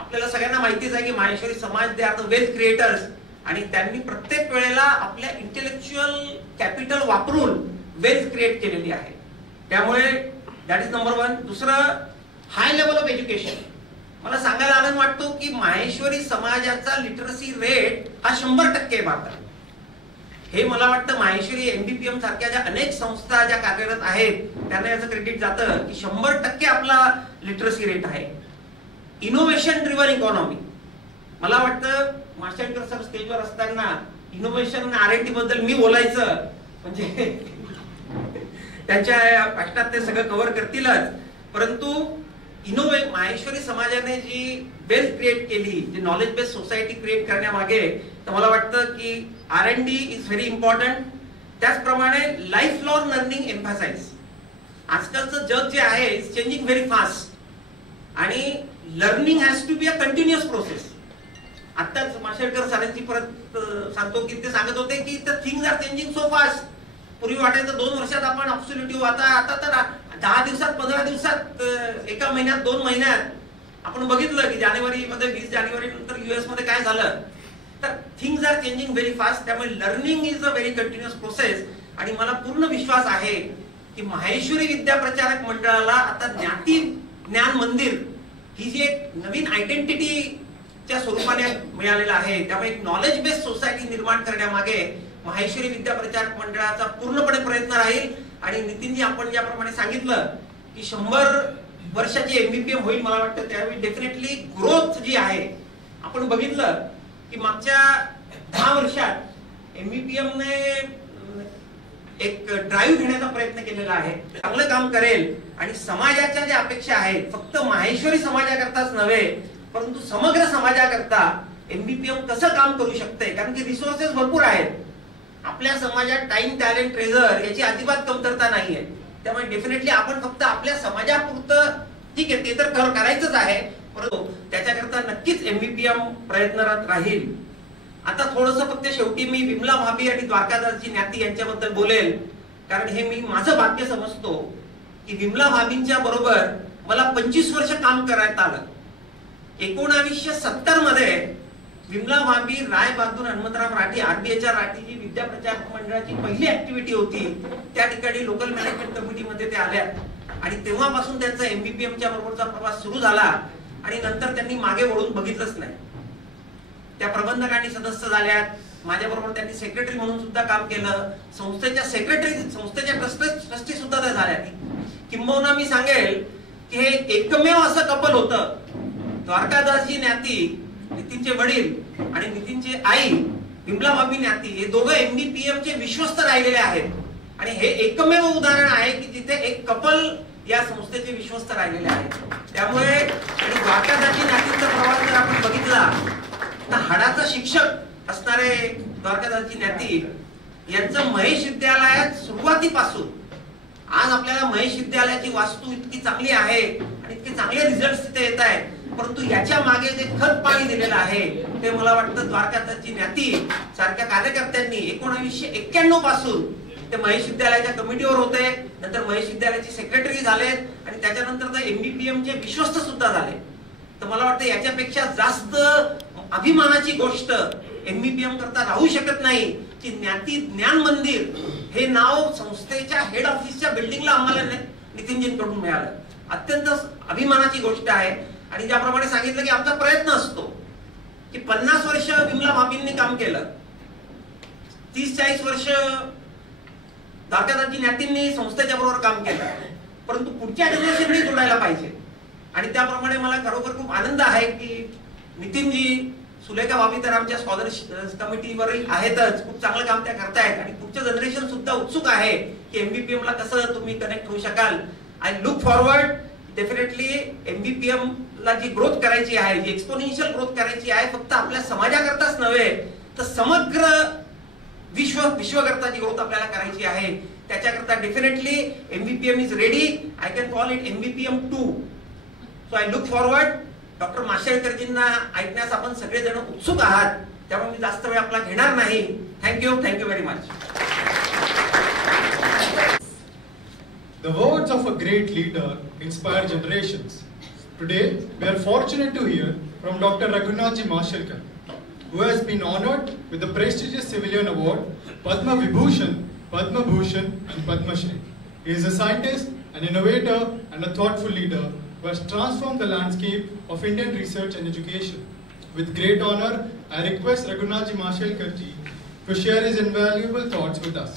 आपल्याला सगळ्यांना माहितीच आहे की माहेश्वरी समाज they are the wealth creators, आणि त्यांनी प्रत्येक वेळेला आपल्या इंटेलेक्च्युअल कॅपिटल वापरून वेल्थ क्रिएट केलेली आहे. त्यामुळे दॅट इज नंबर 1. दुसरं, हाय लेवल ऑफ एज्युकेशन. मला सांगायला आनंद वाटतो की माहेश्वरी समाजाचा लिटरसी रेट हा 100% आहे भारतात. हे मला वाटतं माहेश्वरी MBPM सारख्या ज्या अनेक संस्था ज्या कार्यरत आहेत त्यांना याचं क्रेडिट जातं की 100% आपला लिटरसी रेट आहे. Innovation driven economy. मला वाटतं माशेलकर सर स्टेजवर असताना इनोव्हेशन आणि R&D बद्दल मी बोलायचं म्हणजे त्यांच्या भाषणात ते सगळं कव्हर करतीलच. परंतु माहेश्वरी समाजाने जी वेल्थ क्रिएट केली, जी नॉलेज बेस्ड सोसायटी क्रिएट करण्यामागे, तर मला वाटतं की R&D इज व्हेरी इम्पॉर्टंट. त्याचप्रमाणे लाईफ लॉंग लर्निंग एम्फासाइज. आजकालचं जग जे आहे इज चेंजिंग व्हेरी फास्ट, आणि learning has to be a continuous process. आताच माशेलकर सरांची परत सांगतो की ते सांगत होते की the things are changing so fast. पूर्वी वाटायचं 2 वर्षात आपण ऑब्सोल्यूट होऊ, आता तर 10 दिवसात, 15 दिवसात, 1 महिन्यात, 2 महिन्यात. आपण बघितलं की जानेवारीमध्ये 20 जानेवारी नंतर US मध्ये काय झालं. तर things are changing very fast. त्यामुळे learning is a very continuous process. आणि मला पूर्ण विश्वास आहे की माहेश्वरी विद्याप्रचारक मंडळाला आता ज्ञाती ज्ञान मंदिर ही जी एक नवीन आयडेंटिटीच्या स्वरूपाने मिळालेलं आहे, त्यामुळे एक नॉलेज बेस्ड सोसायटी निर्माण करण्यामागे माहेश्वरी विद्याप्रचारक मंडळाचा पूर्णपणे प्रयत्न राहील. आणि नितीनजी आपण ज्याप्रमाणे सांगितलं की 100 वर्षाची MBPM होईल, मला वाटतं त्यावेळी डेफिनेटली ग्रोथ जी आहे, आपण बघितलं की मागच्या 10 वर्षात MBPM ने एक ड्राईव्ह घेण्याचा प्रयत्न केलेला आहे. चांगलं काम करेल, आणि समाजाच्या ज्या अपेक्षा आहेत फक्त माहेश्वरी समाजाकरताच नव्हे परंतु समग्र समाजाकरता MBPM कसं काम करू शकते, कारण की रिसोर्सेस भरपूर आहेत आपल्या समाजात. टाइम, टॅलेंट, ट्रेझर याची अजिबात कमतरता नाहीये. त्यामुळे डेफिनेटली आपण फक्त आपल्या समाजापुरतं ठीक आहे ते तर करायचंच आहे, परंतु त्याच्याकरता नक्कीच MVPM प्रयत्नरत राहील. आता थोडंसं फक्त शेवटी मी विमला भाभी आणि द्वारकादासजी न्याती यांच्याबद्दल बोलेल, कारण हे मी माझं भाग्य समजतो की विमला भाभींच्या बरोबर मला 25 वर्ष काम करायला आलं. 1970 मध्ये विमला भाभी राय बहादूर हनुमंतराव राठी RBHR राठी जी विद्या प्रचार मंडळाची पहिली ऍक्टिव्हिटी होती, त्या ठिकाणी लोकल मॅनेजमेंट कमिटीमध्ये ते आल्या आणि तेव्हापासून त्यांचा MVPMच्या बरोबरचा प्रवास सुरू झाला आणि नंतर त्यांनी मागे वळून बघितलंच नाही. त्या प्रबंधक आणि सदस्य झाल्यात. माझ्या बरोबर त्यांनी सेक्रेटरी म्हणून सुद्धा काम केलं. संस्थेच्या ट्रस्टी सुद्धा त्या झाल्या. किंबहुना मी सांगेल की हे एकमेव असं कपल होतं, द्वारकादासजी न्याती, नितीनचे वडील आणि नितीनचे आई विमला भाभी न्याती, हे दोघं MVPMचे विश्वस्त राहिलेले आहेत. आणि हे एकमेव उदाहरण आहे की जिथे एक कपल या संस्थेचे विश्वस्त राहिलेले आहेत. त्यामुळे द्वारकादासजी न्यातींचा प्रवास जर आपण बघितला तर हाडाचा शिक्षक असणारे द्वारकादासजी न्याती यांचं महेश विद्यालयात सुरुवातीपासून आज आपल्याला महेश विद्यालयाची वास्तू इतकी चांगली आहे आणि इतके चांगले रिझल्ट तिथे येत आहेत, परंतु याच्या मागे जे खत पाणी दिलेलं आहे ते मला वाटतं द्वारकादासजी न्याती सारख्या कार्यकर्त्यांनी 1991 पासून ते महेश विद्यालयाच्या कमिटीवर होते, नंतर महेश विद्यालयाचे सेक्रेटरी झालेत आणि त्याच्यानंतर ते MVPMचे विश्वस्त सुद्धा झाले. तर मला वाटतं याच्यापेक्षा जास्त अभिमानाची गोष्ट MVPM करता राहू शकत नाही की न्याती ज्ञान मंदिर हे नाव संस्थेच्या हेड ऑफिसच्या बिल्डिंगला आम्हाला नितीनजींकडून मिळालं. अत्यंत अभिमानाची गोष्ट आहे. आणि ज्याप्रमाणे सांगितलं की आमचा प्रयत्न असतो की 50 वर्ष विमला भाभींनी काम केलं, 30-40 वर्ष द्वारकादासजी न्यातींनी संस्थेच्या बरोबर काम केलं, परंतु पुढच्या जनरेशननी जोडायला पाहिजे. आणि त्याप्रमाणे मला खरोखर खूप आनंद आहे की नितीनजी, सुलेखा भाभी तर आमच्या स्कॉलरशिप कमिटीवर आहेतच, खूप चांगलं काम त्या करतायत आणि पुढचं जनरेशन सुद्धा उत्सुक आहे की MVPM ला कसं तुम्ही कनेक्ट होऊ शकाल. I look forward. Definitely MVPM ला जी ग्रोथ करायची आहे, जी एक्सपोनेन्शियल ग्रोथ करायची आहे, फक्त आपल्या समाजाकरताच नव्हे तर समग्र विश्वकरता जी ग्रोथ आपल्याला करायची आहे, त्याच्याकरता definitely MVPM is ready. I can call it MVPM 2. So I look forward. Doctor माशेलकरजींना ऐकण्यास आपण सगळेजण उत्सुक आहात, त्यामुळे मी जास्त वेळ आपला घेणार नाही. Thank you very much. The words of a great leader inspire generations. Today, we are fortunate to hear from Dr. Raghunathji Mashelkar, who has been honored with the prestigious civilian award Padma Vibhushan, Padma Bhushan and Padma Shri. He is a scientist, an innovator and a thoughtful leader who has transformed the landscape of Indian research and education. With great honor, I request Raghunathji Mashelkarji to share his invaluable thoughts with us.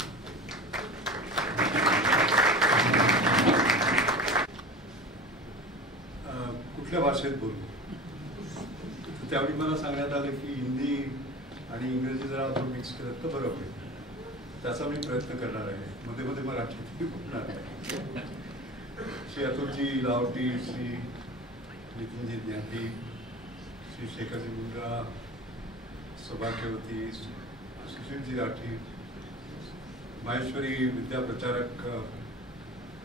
कुठल्या भाषेत बोलू? त्यावेळी मला सांगण्यात आलं की हिंदी आणि इंग्रजी जरा आपण मिक्स करत तर बरं होईल. त्याचा मी प्रयत्न करणार आहे. मध्ये मध्ये मराठीतही बोलणार आहे. श्री अतुलजी लावटी, श्री नितीनजी न्याती, श्री शेखरजी मुंद्रा, सौभाग्यवती, सुशीलजी राठी, माहेश्वरी विद्या प्रचारक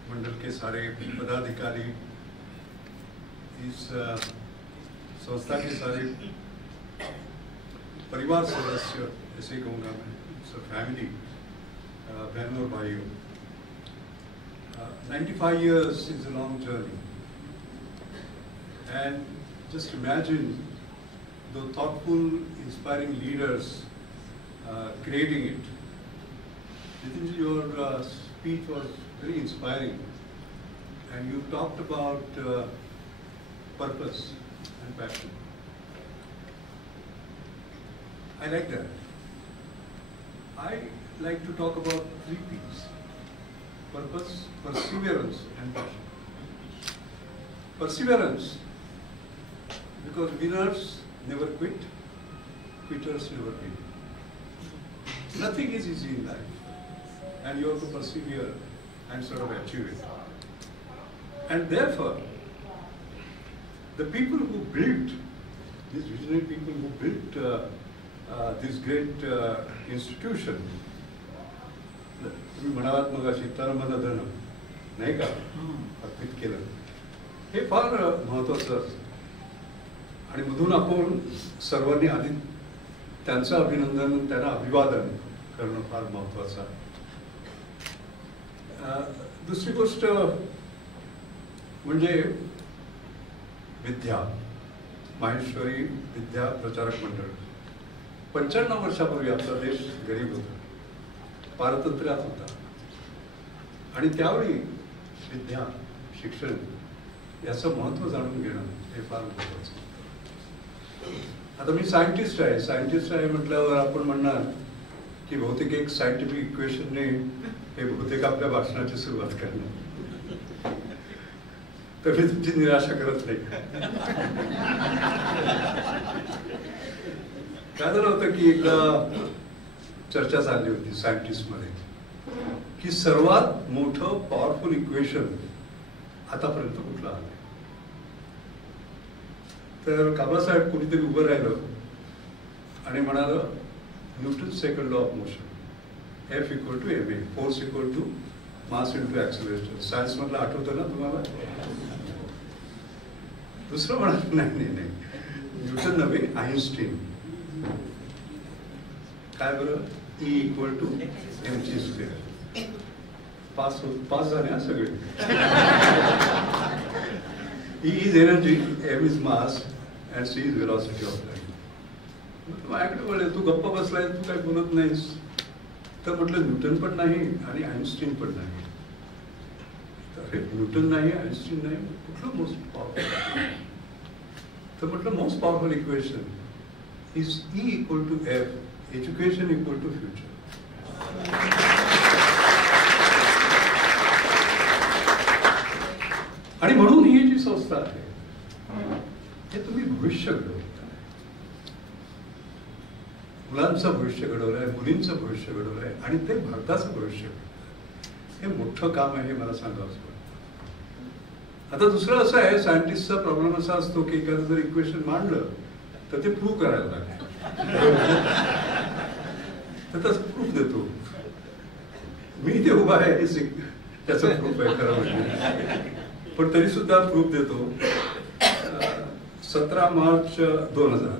मंडल के सारे पदाधिकारी, इस संस्था के सारे परिवार सदस्य, ऐसे कहूँगा मैं, फैमिली, बहनों और भाइयों. 95 years is a long journey, and just imagine the thoughtful, inspiring leaders creating it. Nitinji, your speech was very inspiring, and you talked about purpose and passion. I like that. I like to talk about 3 things: purpose, perseverance, and passion. Perseverance, because winners never quit, quitters never win. Nothing is easy in life, and you have to persevere and sort of achieve it. And therefore, the people who built, these visionary people who built this great institution, तुम्ही म्हणालात मगाशी तन मन धन नाही का अर्पित केलं, हे फार महत्वाचं असतं. आणि मधून आपण सर्वांनी आधी त्यांचं अभिनंदन, त्यांना अभिवादन करणं फार महत्वाचं आहे. दुसरी गोष्ट म्हणजे विद्या, माहेश्वरी विद्या प्रचारक मंडळ. 95 वर्षापूर्वी आपला देश गरीब होता, पारतंत्र्यात होता, आणि त्यावेळी विद्या, शिक्षण याचं महत्त्व जाणून घेणं हे फार महत्त्वाचं. आता मी सायंटिस्ट आहे म्हटल्यावर आपण म्हणणार की बहुतेक एक सायंटिफिक इक्वेशनने हे बहुतेक आपल्या भाषणाची सुरुवात करणार. तर मी तुमची निराशा करत नाही. काय झालं होतं की एकदा चर्चा चालली होती सायंटिस्ट मध्ये की सर्वात मोठं पॉवरफुल इक्वेशन आतापर्यंत कुठलं आहे. तर काबासाहेब कुणीतरी उभं राहिलं आणि म्हणालं Newton second law of motion, F = ma, force = mass × acceleration. Science मधलं आठवतं ना तुम्हाला? दुसरं म्हणाल नाही, न्यूटन नव्हे, आईन्स्टीन. काय बरं? E = mc². पास झाले सगळे. E is energy, m is mass and c is velocity of light. माझ्याकडे बोलले तू गप्पा बसलाय, तू काय बोलत नाहीस. तर म्हटलं न्यूटन पण नाही आणि आईन्स्टीन पण नाही. अरे न्यूटन नाही, आईन्स्टीन नाही, कुठलं मोस्ट पॉवरफुल? तर म्हटलं most powerful equation is E = F, education = future. आणि म्हणून ही जी संस्था आहे हे तुम्ही भविष्य घडवता, मुलांचं भविष्य घडवलंय, मुलींचं भविष्य घडवलंय आणि ते भारताचं भविष्य घडवलंय. हे मोठं काम आहे, हे मला सांगावंच वाटतं. आता दुसरं असं आहे, सायंटिस्टचा प्रॉब्लेम असा असतो की एखादं जर इक्वेशन मांडलं तर ते प्रूव्ह करायला लागेल. तर तसं प्रूफ देतो मी, ते उभा आहे हे त्याचं प्रूफ आहे खरं म्हणजे. पण तरी सुद्धा प्रूफ देतो. 17 मार्च 2000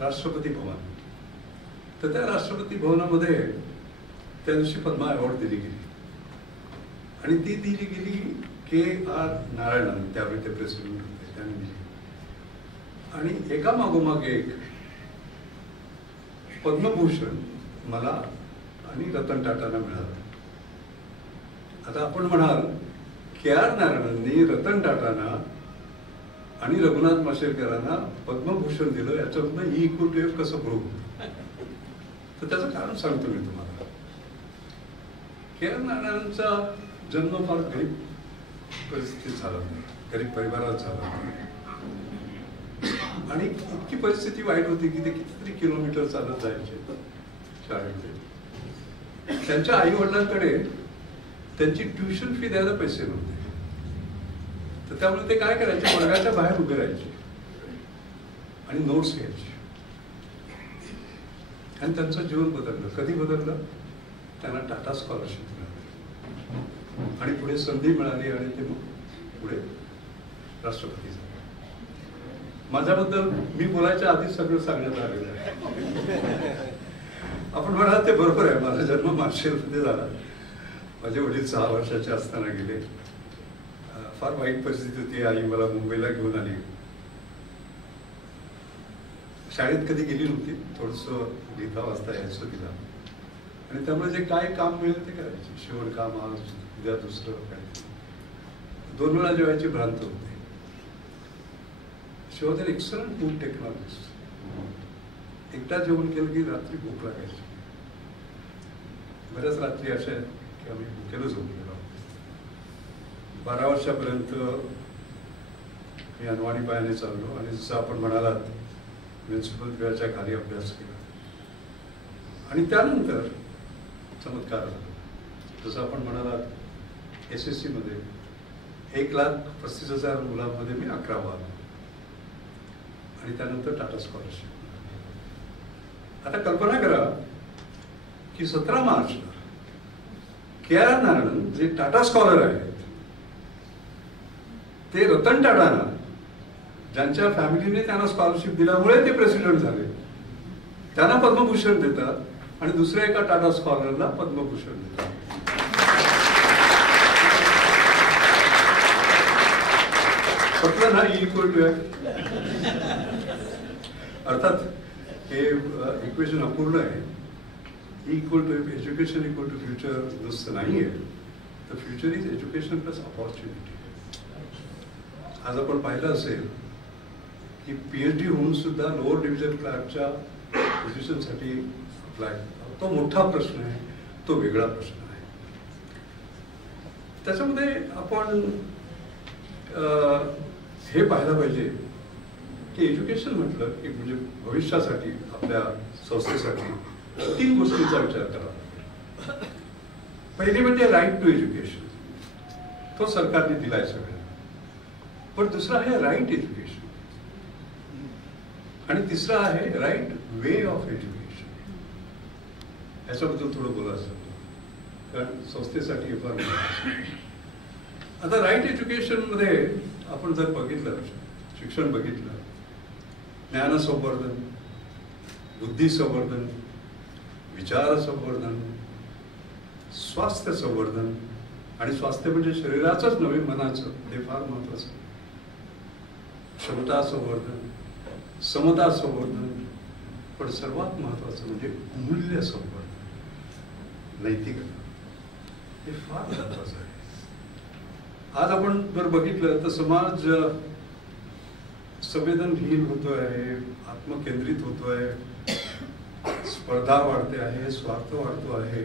राष्ट्रपती भवन. तर त्या राष्ट्रपती भवनामध्ये त्या दिवशी पद्मा अवॉर्ड दिली गेली आणि ती दिली गेली KR नारायणन, त्यावेळी ते प्रेसिडेंट होते, त्यांनी दिली. आणि एका मागोमाग एक पद्मभूषण मला आणि रतन टाटांना मिळालं. आता आपण म्हणाल KR नारायणननी रतन टाटांना आणि रघुनाथ माशेलकरांना पद्मभूषण दिलं, याच्यातून E = F कसं प्रूव्ह? तर त्याचं कारण सांगतो मी तुम्हाला. KR नारायणनचा जन्म फार गरीब परिस्थितीत झाला, गरीब परिवारात झाला आणि इतकी परिस्थिती वाईट होती की ते कितीतरी किलोमीटर चालत जायचे शाळेमध्ये. त्यांच्या आई वडिलांकडे त्यांची ट्युशन फी द्यायला पैसे नव्हते. तर त्यामुळे ते काय करायचे, वर्गाच्या बाहेर उभे राहायचे आणि नोट्स घ्यायचे. आणि त्यांचं जीवन बदललं. कधी बदललं? त्यांना टाटा स्कॉलरशिप मिळाली आणि पुढे संधी मिळाली आणि ते पुढे राष्ट्रपती झाले. माझ्याबद्दल मी बोलायच्या आधीच सगळं सांगण्यात आलेलं आहे. आपण म्हणाल ते बरोबर आहे. माझा जन्म मार्शलमध्ये झाला. माझे वडील 6 वर्षाचे असताना गेले. फार वाईट परिस्थिती होती. आई मला मुंबईला घेऊन आली. शाळेत कधी गेली नव्हती. थोडंसं लिहिता वाचता यायचं तिला आणि त्यामुळे जे काय काम मिळेल ते करायचे. शिवणकाम, आज उद्या दुसरं काय. 2 वेळा जेवायची भ्रांत होते. She was an excellent food technologist. एकदा जेवण केलं की रात्री भूक लागायची. बऱ्याच रात्री अशा आहेत की आम्ही भुकेला झोपलेलो. 12 वर्षापर्यंत मी अनवाणी पायाने चाललो आणि जसं आपण म्हणालात म्युन्सिपल बिळाच्या खाली अभ्यास केला आणि त्यानंतर चमत्कार झाला. जसं आपण म्हणालात SSC मध्ये 1,35,000 मुलांमध्ये मी 11वा आलो आणि त्यानंतर टाटा स्कॉलरशिप. आता कल्पना करा की 17 मार्चला KR नारायणन जे टाटा स्कॉलर आहेत ते रतन टाटांना ज्यांच्या फॅमिलीने त्यांना स्कॉलरशिप दिल्यामुळे ते प्रेसिडेंट झाले, त्यांना पद्मभूषण देतात आणि दुसऱ्या एका टाटा स्कॉलरला पद्मभूषण देतात. पटलं ना, इक्वल टू अर्थात हे इक्वेशन अपूर्ण आहे. Equal to education equal to future नुसतं नाही आहे, तर future is education plus opportunity. आज आपण पाहिलं असेल की PhD होऊन सुद्धा लोअर डिव्हिजन क्लार्कच्या पोझिशनसाठी अप्लाय, तो मोठा प्रश्न आहे, तो वेगळा प्रश्न आहे. त्याच्यामध्ये आपण हे पाहायला पाहिजे की एज्युकेशन म्हटलं की म्हणजे भविष्यासाठी आपल्या संस्थेसाठी 3 गोष्टींचा विचार करावा. पहिली म्हणजे राईट टू एज्युकेशन, तो सरकारने दिलाय सगळ्यांना. पण दुसरा आहे राईट एज्युकेशन आणि तिसरा आहे राईट वे ऑफ एज्युकेशन. याच्याबद्दल थोडं बोलायचं कारण संस्थेसाठी हे फार महत्त्वाचं आहे. आता राईट एज्युकेशन मध्ये आपण जर बघितलं, शिक्षण बघितलं, ज्ञान संवर्धन, बुद्धी संवर्धन, विचार संवर्धन, स्वास्थ्य संवर्धन, आणि स्वास्थ्य म्हणजे शरीराचंच नव्हे मनाचं, ते फार महत्वाचं. क्षमता संवर्धन, समता संवर्धन, पण सर्वात महत्वाचं म्हणजे मूल्य संवर्धन, नैतिकता, हे फार महत्वाचं आहे. आज आपण जर बघितलं तर समाज संवेदनहीन होतो आहे, आत्मकेंद्रित होतो आहे, स्पर्धा वाढते आहे, स्वार्थ वाढतो आहे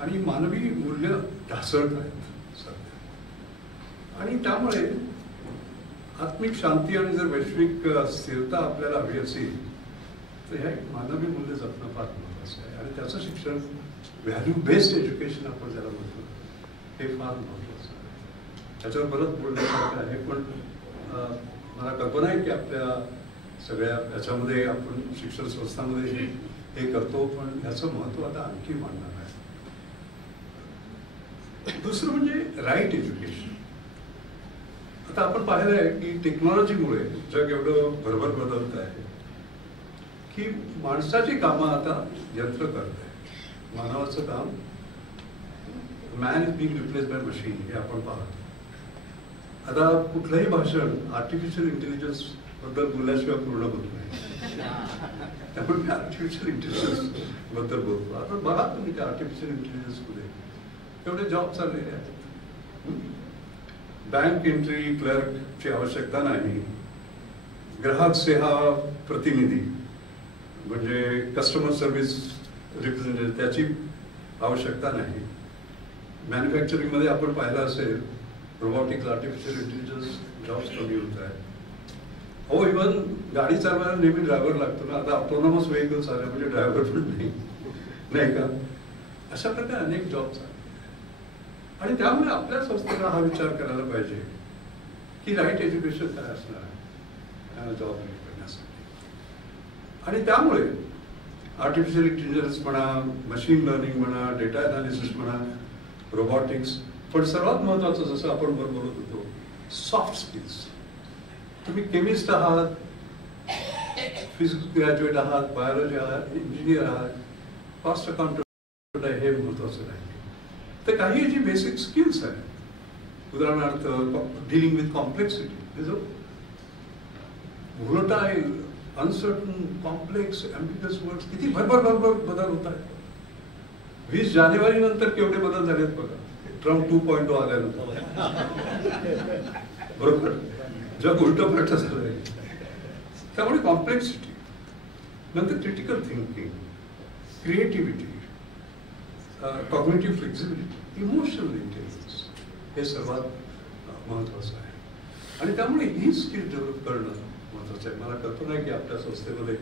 आणि मानवी मूल्य ढासळत आहेत सध्या. आणि त्यामुळे आत्मिक शांती आणि जर वैश्विक स्थिरता आपल्याला हवी असेल तर ह्या मानवी मूल्य जपणं फार महत्वाचं आहे. आणि त्याचं शिक्षण, व्हॅल्यू बेस्ड एज्युकेशन आपण ज्याला म्हणतो, हे फार महत्वाचं आहे. त्याच्यावर बरंच बोलण्यासारखं आहे, पण मला कल्पना आहे की आपल्या सगळ्या याच्यामध्ये आपण शिक्षण संस्थांमध्ये हे करतो, पण याचं महत्व आता आणखी वाढणार आहे. दुसरं म्हणजे राईट एज्युकेशन. आता आपण पाहिलं आहे की टेक्नॉलॉजीमुळे जग एवढं भरभर बदलत आहे की माणसाची कामं आता यंत्र करत आहे. मानवाचं काम, man is being replace by machine, हे आपण पाहतो. आता कुठलंही भाषण आर्टिफिशियल इंटेलिजन्स बद्दल बोलल्याशिवाय पूर्ण होत नाही. त्यामुळे मी आर्टिफिशियल इंटेलिजन्स बद्दल बोलतो. आता बघा तुम्ही त्या आर्टिफिशियल इंटेलिजन्स मध्ये एवढे जॉब चाललेले आहेत. बँक एंट्री क्लर्कची आवश्यकता नाही, ग्राहक सेवा प्रतिनिधी म्हणजे कस्टमर सर्व्हिस रिप्रेझेंटेटिव्ह त्याची आवश्यकता नाही. मॅन्युफॅक्चरिंग मध्ये आपण पाहिलं असेल रोबोटिक्स, आर्टिफिशियल इंटेलिजन्स जॉब्स कमी होत आहेत. हो, इव्हन गाडी चालवायला नेहमी ड्रायव्हर लागतो ना, आता ऑटोनॉमस व्हेकल्स आले म्हणजे ड्रायव्हर पण नाही का. अशा प्रकारे अनेक जॉब्स आहेत. आणि त्यामुळे आपल्या संस्थेला हा विचार करायला पाहिजे की राईट एज्युकेशन काय असणार आहे जॉब करण्यासाठी. आणि त्यामुळे आर्टिफिशियल इंटेलिजन्स म्हणा, मशीन लर्निंग म्हणा, डेटा अनालिसिस म्हणा, रोबोटिक्स, पण सर्वात महत्वाचं जसं आपण बरोबर बोलत होतो, सॉफ्ट स्किल्स. तुम्ही केमिस्ट आहात, फिजिक्स ग्रॅज्युएट आहात, बायोलॉजी आहात, इंजिनियर आहात, कॉस्ट अकाउंटंट आहे, हे महत्वाचं नाही. तर काही जी बेसिक स्किल्स आहेत, उदाहरणार्थ dealing with complexity, volatile, uncertain, complex, ambiguous words, किती भरभर बदल होत आहेत. 20 जानेवारी नंतर केवढे बदल झालेत बघा, ट्रम्प 2.0 आल्यानंतर. बरोबर, जग उलटं पलटं झालंय. त्यामुळे कॉम्प्लेक्सिटी, नंतर critical thinking, creativity, cognitive flexibility, emotional intelligence, हे सर्वात महत्वाचं आहे. आणि त्यामुळे ही स्किल डेव्हलप करणं महत्वाचं आहे. मला कल्पना आहे की आपल्या संस्थेमध्ये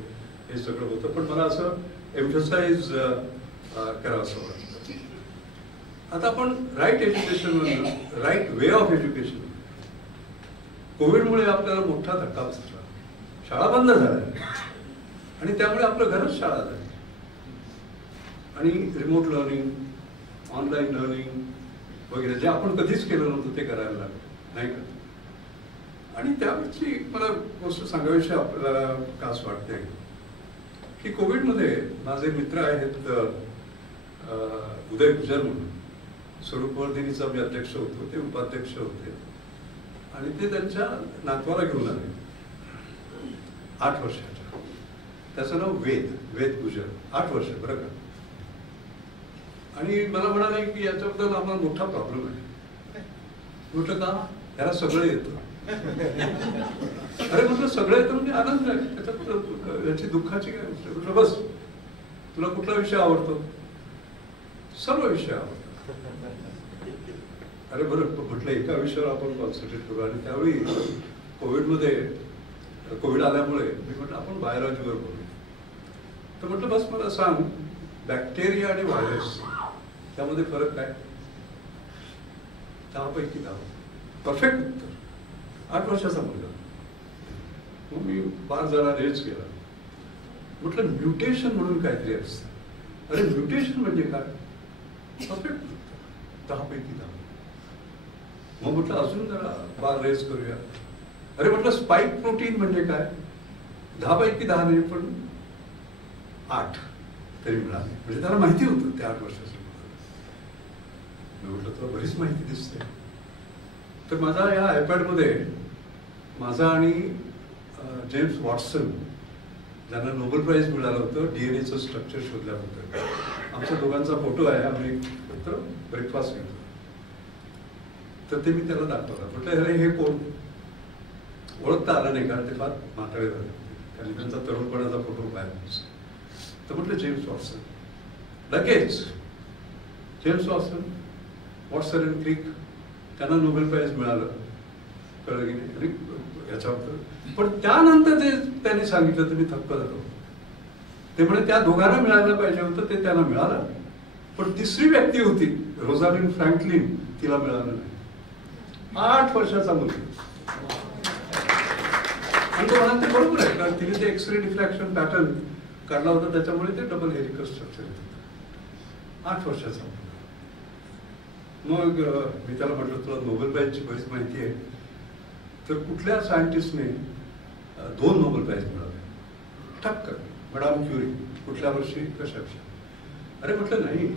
हे सगळं होतं, पण मला असं एम्फसाइज करावं असं वाटतं. आता आपण right education, right way of education, कोविडमुळे आपल्याला मोठा धक्का बसला. शाळा बंद झाल्या आणि त्यामुळे आपलं घरच शाळा झाली. आणि रिमोट लर्निंग, ऑनलाईन लर्निंग वगैरे जे आपण कधीच केलं नव्हतं ते करायला लागलं, नाही का. आणि त्यावेळी मला गोष्ट सांगावीशी आपल्याला खास वाटते की कोविडमध्ये माझे मित्र आहेत उदय गुजर म्हणून, स्वरूपवर्धिनीचा मी अध्यक्ष होतो, ते उपाध्यक्ष होते आणि ते त्यांच्या नातवाला घेऊन आले 8 वर्षाच्या. त्याचं नाव वेद गुजर, 8 वर्ष बरं का. आणि मला म्हणाले की याच्याबद्दल आम्हाला मोठा प्रॉब्लेम आहे. म्हटलं का? त्याला सगळं येतं. अरे म्हटलं सगळं येतं म्हणजे आनंद आहे, त्याच्यात याची दुःखाची काय गोष्ट. म्हटलं बस, तुला कुठला विषय आवडतो? सर्व विषय आवडतात. अरे बरं, म्हटलं एका विषयावर आपण कॉन्सन्ट्रेट करू. आणि त्यावेळी कोविड आल्यामुळे मी म्हटलं आपण बायोलॉजीवर बोलू. तर म्हटलं बस मला सांग, बॅक्टेरिया आणि व्हायरस त्यामध्ये फरक काय? 10 पैकी 10. परफेक्ट उत्तर. 8 वर्षाचा मुलगा. मग मी फार जरा रेच केला. म्हटलं म्युटेशन म्हणून काहीतरी असतं. अरे म्युटेशन म्हणजे काय? परफेक्ट उत्तर. 10 पैकी 10. मग म्हटलं अजून जरा फार रेच करूया. अरे म्हटलं स्पाइक प्रोटीन म्हणजे काय? 10 पैकी 10 नाही, पण 8 तरी मिळाले. म्हणजे त्याला माहिती होतं त्या 8 वर्षाचं. मी म्हटलं तुला बरीच माहिती दिसते. तर माझा या आयपॅडमध्ये माझा आणि जेम्स वॉटसन, ज्यांना नोबेल प्राइज मिळालं होतं DNA स्ट्रक्चर शोधल्याबद्दल, आमच्या दोघांचा फोटो आहे. आम्ही फक्त ब्रेकफास्ट घेतो. तर ते मी त्याला दाखवलं. म्हटलं अरे हे कोण? ओळखता आला नाही, कारण ते फार म्हातारे झाले, कारण त्यांचा तरुणपणाचा फोटो पाहिला. तर म्हटलं जेम्स वॉटसन. लगेच जेम्स वॉटसन अँड क्रिक, त्यांना नोबेल प्राइज मिळालं. कळलं की नाही? आणि याच्याबद्दल पण त्यानंतर ते त्यांनी सांगितलं तर मी थक्क झालो. ते म्हणे त्या दोघांना मिळायला पाहिजे होतं, ते त्यांना मिळालं. पण तिसरी व्यक्ती होती रोझालिंड फ्रँकलिन, तिला मिळालं नाही. 8 वर्षाचा मुलगा. आणि तो म्हणाल ते बरोबर आहे, कारण तिने ते एक्सरे डिफ्रॅक्शन पॅटर्न काढला होता, त्याच्यामुळे ते डबल हेलिकल स्ट्रक्चर येत होतं. 8 वर्षाचा. मग मी त्याला म्हटलं तुला नोबेल प्राइजची बरीच माहिती आहे, तर कुठल्या सायंटिस्टने 2 नोबेल प्राइज मिळाले? ठक्क मॅडम क्युरी. कुठल्या वर्षी, कशाविषयी? अरे म्हटलं नाही,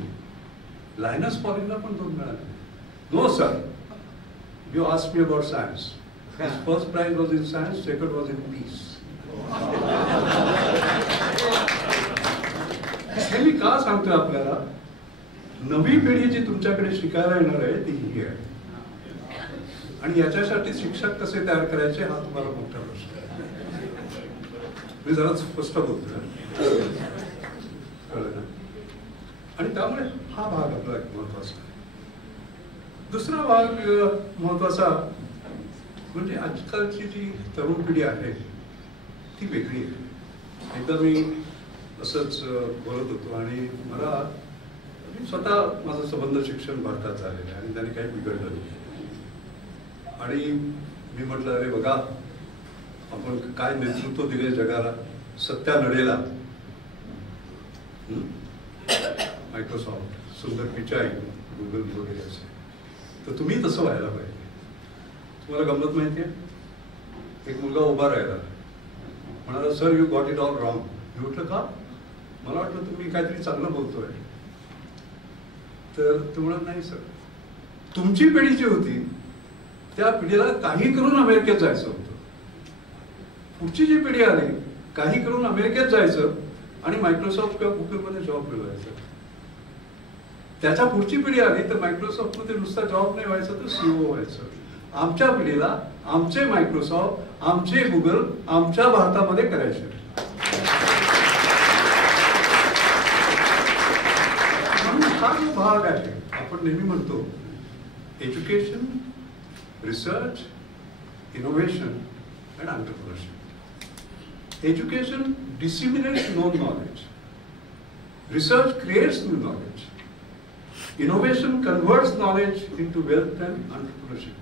लायनस पॉलिनला पण 2 मिळाले. No sir, you asked me about science. His first prize was in science, second was in peace. हे मी का सांगतोय आपल्याला? नवी पिढी जी तुमच्याकडे शिकायला येणार आहे ती ही आहे. आणि याच्यासाठी शिक्षक कसे तयार करायचे हा तुम्हाला मोठा प्रश्न आहे. मी जरा स्पष्ट बोलतोय, कळलं ना? आणि त्यामुळे हा भाग आपला महत्वाचा आहे. दुसरा भाग महत्वाचा म्हणजे आजकालची जी तरुण पिढी आहे ती वेगळी आहे. एकदा मी असंच बोलत होतो आणि मी स्वतः माझं संबंध शिक्षण भारतात झालेलं आहे आणि त्याने काही बिघडलं नाही. आणि मी म्हटलं अरे बघा, आपण काय नेतृत्व दिले जगाला, सत्या नडेला, मायक्रोसॉफ्ट, सुंदर पिचाई, गुगल वगैरे असे. तर तुम्ही तसं व्हायला पाहिजे. तुम्हाला गंमत माहिती आहे? एक मुलगा उभा राहिला, म्हणाला sir you got it all wrong. मी म्हटलं का? मला वाटलं तुम्ही काहीतरी चांगलं बोलतोय. तर तो म्हणत नाही सर, तुमची पिढी जी होती त्या पिढीला काही करून अमेरिकेत जायचं होतं. पुढची जी पिढी आली काही करून अमेरिकेत जायचं आणि मायक्रोसॉफ्ट किंवा गुगलमध्ये जॉब मिळवायचा. त्याच्या पुढची पिढी आली तर मायक्रोसॉफ्टमध्ये नुसता जॉब नाही व्हायचा तर CEO व्हायचं. आमच्या पिढीला आमचे मायक्रोसॉफ्ट, आमचे गुगल आमच्या भारतामध्ये करायचे. हा जो भाग आहे, आपण नेहमी म्हणतो education, research, innovation and entrepreneurship. Education disseminates known knowledge. Research creates new knowledge. Innovation converts knowledge into wealth and entrepreneurship.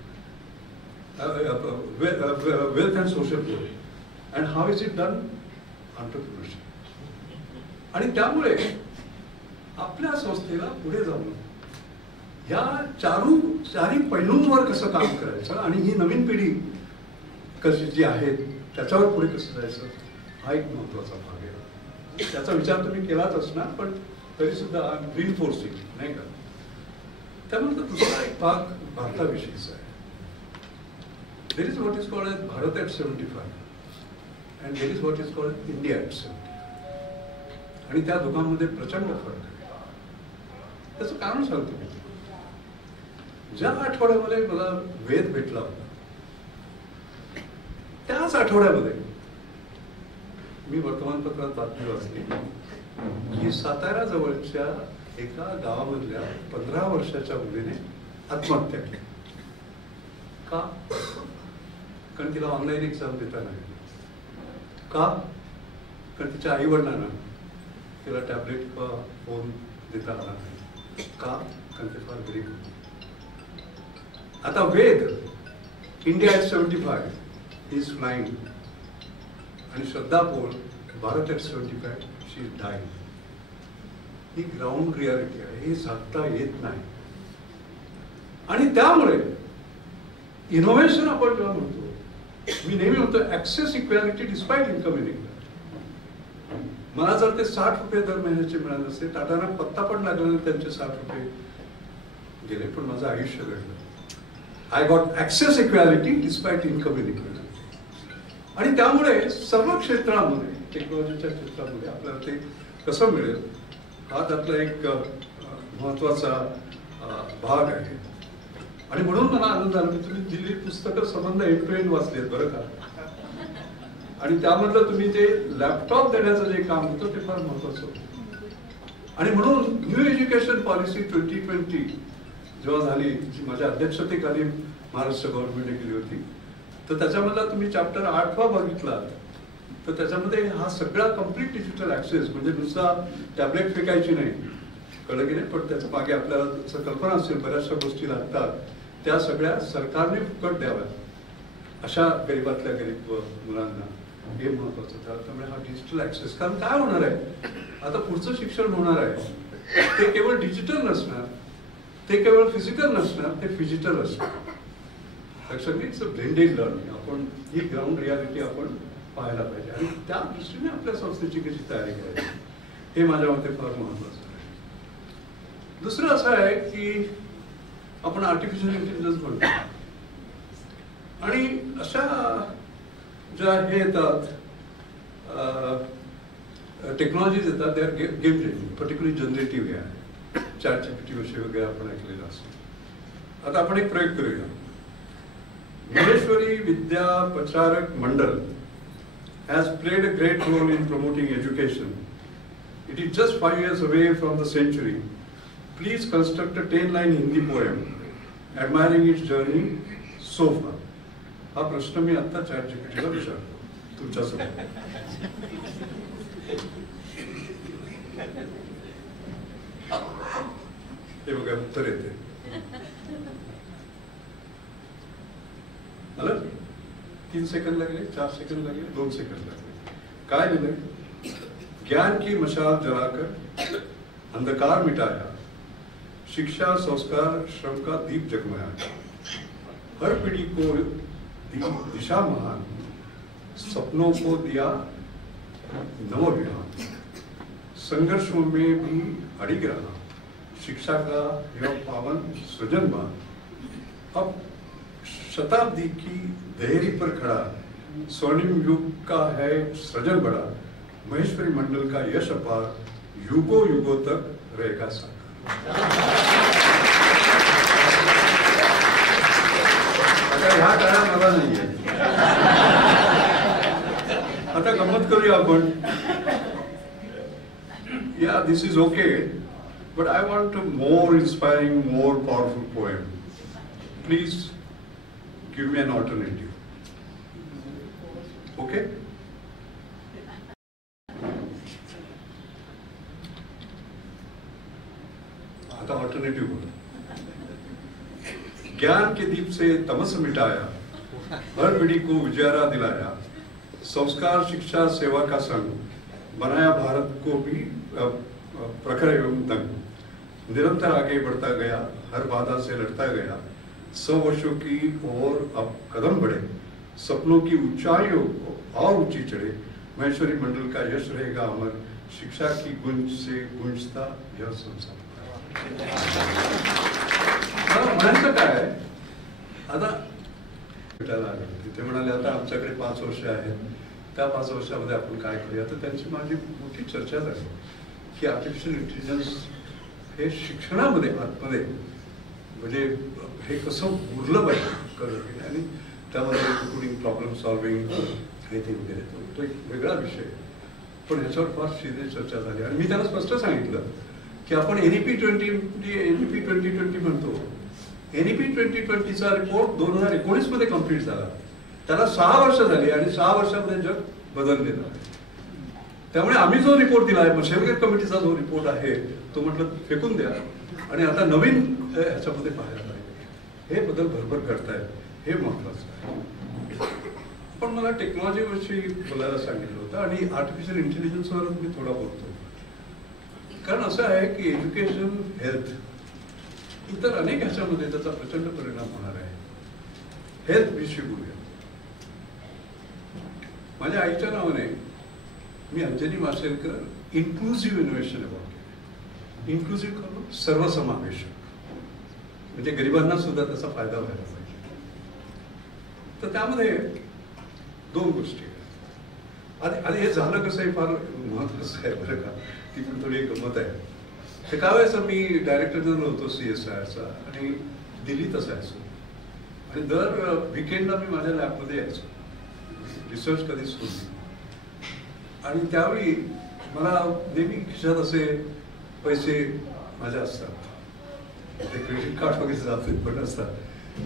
Wealth and social growth. And how is it done? Entrepreneurship. आणि त्यामुळे आपल्या संस्थेला पुढे जाऊन या चारही पैलूंवर कसं काम करायचं आणि ही नवीन पिढी कशी जी आहेत त्याच्यावर पुढे कसं जायचं हा एक महत्त्वाचा भाग आहे. त्याचा विचार तुम्ही केलाच असणार, पण तरी सुद्धा रिइन्फोर्सिंग नाही का. त्यानंतर दुसरा एक भाग भारताविषयीचा आहे. There is what is called as Bharat at 75 and there is what is called India at 70. आणि त्या दोघांमध्ये प्रचंड फरक आहे. त्याचं कारण सांगतो मी. ज्या आठवड्यामध्ये मला वेद भेटला होता त्याच आठवड्यामध्ये मी वर्तमानपत्रात बातमी वाचली की सातारा जवळच्या एका गावामधल्या 15 वर्षाच्या मुलीने आत्महत्या केली. का? कारण तिला ऑनलाईन एक्झाम देता नाही. का? कारण तिच्या आई वडिलांना तिला टॅबलेट किंवा फोन देता आला नाही. का? कारण ते फार गरीब होते. आता Ved India at 75 is flying आणि Shraddha Pol Bharat at 75 she is dying. ही ग्राउंड रियालिटी आहे. हे सांगता येत नाही. आणि त्यामुळे इनोव्हेशन आपण जेव्हा म्हणतो, मी नेहमी म्हणतो access equality despite income inequality. मला जर ते 60 रुपये दर महिन्याचे मिळाले असते, टाटांना पत्ता पण लागला नाही, त्यांचे 60 रुपये गेले, पण माझं आयुष्य घडलं. I got access equality despite income inequality. आणि त्यामुळे सर्व क्षेत्रामध्ये, टेक्नॉलॉजीच्या क्षेत्रामध्ये आपल्याला ते कसं मिळेल हा त्यातला एक महत्वाचा भाग आहे. आणि म्हणून मला आनंद झाला की तुम्ही दिल्ली पुस्तकं संबंध एंड टू एंड वाचलेत बरं का. आणि त्यामधलं तुम्ही जे लॅपटॉप देण्याचं जे काम होतं ते फार महत्वाचं होतं. आणि म्हणून न्यू एज्युकेशन पॉलिसी 2020 जेव्हा झाली, जी माझ्या अध्यक्षतेखाली महाराष्ट्र गव्हर्नमेंटने केली होती, तर त्याच्यामधला तुम्ही चॅप्टर 8 बघितला तर त्याच्यामध्ये हा सगळा कम्प्लीट डिजिटल ऍक्सेस, म्हणजे नुसता टॅबलेट फेकायची नाही, कळलं की नाही, पण त्याच्या मागे आपल्याला कल्पना असेल बऱ्याचशा गोष्टी लागतात, त्या सगळ्या सरकारने फुकट द्याव्यात अशा गरीबातल्या गरीब मुलांना. हे महत्वाचं ठरतं. त्यामुळे हा डिजिटल ऍक्सेस, कारण काय होणार आहे आता पुढचं शिक्षण होणार आहे ते केवळ डिजिटल नसणार, ते केवळ फिजिकल नसणार, ते फिजिटल असणार. लक्षात घ्या, इट्स अ ब्लेंडेड लर्निंग. आपण ही ग्राउंड रियालिटी आपण पाहायला पाहिजे आणि त्या दृष्टीने आपल्या संस्थेची कशी तयारी करायची हे माझ्या मते फार महत्वाचं आहे. दुसरं असं आहे की आपण आर्टिफिशियल इंटेलिजन्स म्हणतो आणि अशा ज्या हे येतात टेक्नॉलॉजीज येतात, they R game changing, particularly generative आहे. ChatGPT विषयी वगैरे आपण ऐकलेलं असतं. आता आपण एक प्रयोग करूया. महेश्वरी विद्या प्रचारक मंडल has played a great role in promoting education. It is just 5 years away from the century. Please construct a 10-line Hindi poem admiring its journey so far. हा प्रश्न मी आता ChatGPT ला विचारतो तुमच्यासमोर. हे बघा उत्तर येते. आलं? 3 सेकंड लगले, 4 सेकंड लगे, 2 सेकंड लगे. काय लिहिलंय? ज्ञान की मशाल जलाकर अंधकार मिटाया, शिक्षा संस्कार श्रम का दीप जगमगाया, हर पीढ़ी को दी दिशा महान, सपनों को दिया नवविहान, संघर्षों में भी अड़िग रहा, शिक्षा का यह पावन सृजन मान, अब शताब्दी की देहरी पर खड़ा, स्वर्णिम युग का है सृजन बड़ा, महेश्वरी मंडल का यश अपार, युगों युगों तक रहेगा साकार. आता ह्या काळात मला नाहीये. आता गंमत करूया आपण. या this is okay, but I want a more inspiring, more powerful poem. Please give me an alternative. Okay? आता ऑल्टरनेटिव बोलो. ज्ञान के दीप से तमस मिटाया, हर पीढ़ी को उजारा दिलाया, संस्कार शिक्षा सेवा का संग बनाया, भारत को भी प्रखर एवं दंग, निरंतर आगे बढ़ता गया, हर बाधा से लड़ता गया, 100 वर्षों की ओर अब कदम बढ़े, सपनों की ऊंचाइयों को और ऊंची चढ़े, महेश्वरी मंडल का यश रहेगा अमर, शिक्षा की गुंज से गुंजता यह संसार. म्हणायचं काय आता ते म्हणाले आता आमच्याकडे 5 वर्ष आहेत, त्या 5 वर्षामध्ये आपण काय करूया. तर त्यांची माझी मोठी चर्चा झाली की आर्टिफिशियल इंटेलिजन्स हे शिक्षणामध्ये आतमध्ये म्हणजे हे कसं उरलं पाहिजे आणि त्यामध्ये इन्क्लुडिंग प्रॉब्लेम सॉल्विंग हे ते वगैरे तो एक वेगळा विषय. पण ह्याच्यावर फार सिरियस चर्चा झाली आणि मी त्यांना स्पष्ट सांगितलं की आपण NEP 2020 म्हणतो. NEP 2020चा रिपोर्ट 2019 मध्ये कम्प्लीट झाला. त्याला 6 वर्ष झाली आणि 6 वर्षामध्ये जग बदललेलं आहे. त्यामुळे आम्ही जो रिपोर्ट दिला आहे, शेवगेट कमिटीचा जो रिपोर्ट आहे, तो म्हटलं फेकून द्या आणि आता नवीन ह्याच्यामध्ये पाहायला पाहिजे. हे बदल भरभर करतायत, हे महत्वाचं आहे. पण मला टेक्नॉलॉजीविषयी बोलायला सांगितलं होतं आणि आर्टिफिशियल इंटेलिजन्सवर मी थोडा बोलतो. कारण असं आहे की एज्युकेशन, हेल्थ, इतर अनेक ह्याच्यामध्ये त्याचा प्रचंड परिणाम होणार आहे. हेल्थ विषयी बोलूया. माझ्या आईच्या नावाने मी Anjani Mashelkar inclusive innovation award केलं. इन्क्लुझिव्ह करून सर्वसमावेशक, म्हणजे गरिबांना सुद्धा त्याचा फायदा व्हायला पाहिजे. तर त्यामध्ये 2 गोष्टी आहेत. आधी हे झालं कसं आहे फार महत्वाचं आहे बरं का, ती पण थोडी गंमत आहे. ते काय व्हायचं, मी डायरेक्टर जनरल होतो CSIRचा आणि दिल्लीत असायचो आणि दर विकेंडला मी माझ्या लॅबमध्ये यायचो, रिसर्च कधीच सोडली. आणि त्यावेळी मला नेहमी खिशात असे पैसे माझ्या असतात, ते क्रेडिट कार्ड वगैरे जाते पण असतात,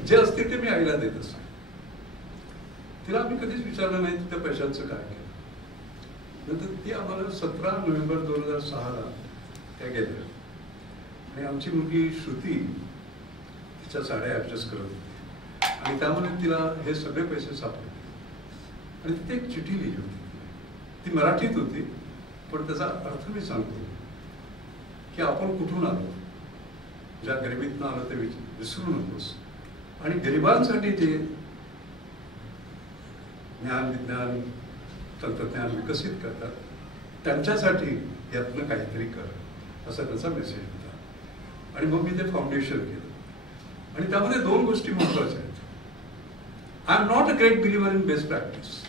जे असतील ते मी आईला देत असतो. तिला आम्ही कधीच विचारलं नाही त्या पैशांचं काय केलं. नंतर ती आम्हाला 17 नोव्हेंबर 2006 त्या गेल्या आणि आमची मुलगी श्रुती तिच्या साड्या ऍडजस्ट करत होती आणि त्यामुळे तिला हे सगळे पैसे सापडले आणि तिथे एक चिठी लिहिली होती. ती मराठीत होती पण त्याचा अर्थ मी सांगतो की आपण कुठून आलो, ज्या गरिबीतनं आलो ते विसरू नकोस आणि गरिबांसाठी जे ज्ञान, विज्ञान, तंत्रज्ञान विकसित करतात त्यांच्यासाठी यातनं काहीतरी कर, असा त्याचा मेसेज होता. आणि मग मी ते फाउंडेशन केलं आणि त्यामध्ये 2 गोष्टी महत्वाच्या आहेत. I am not a great believer in best practice.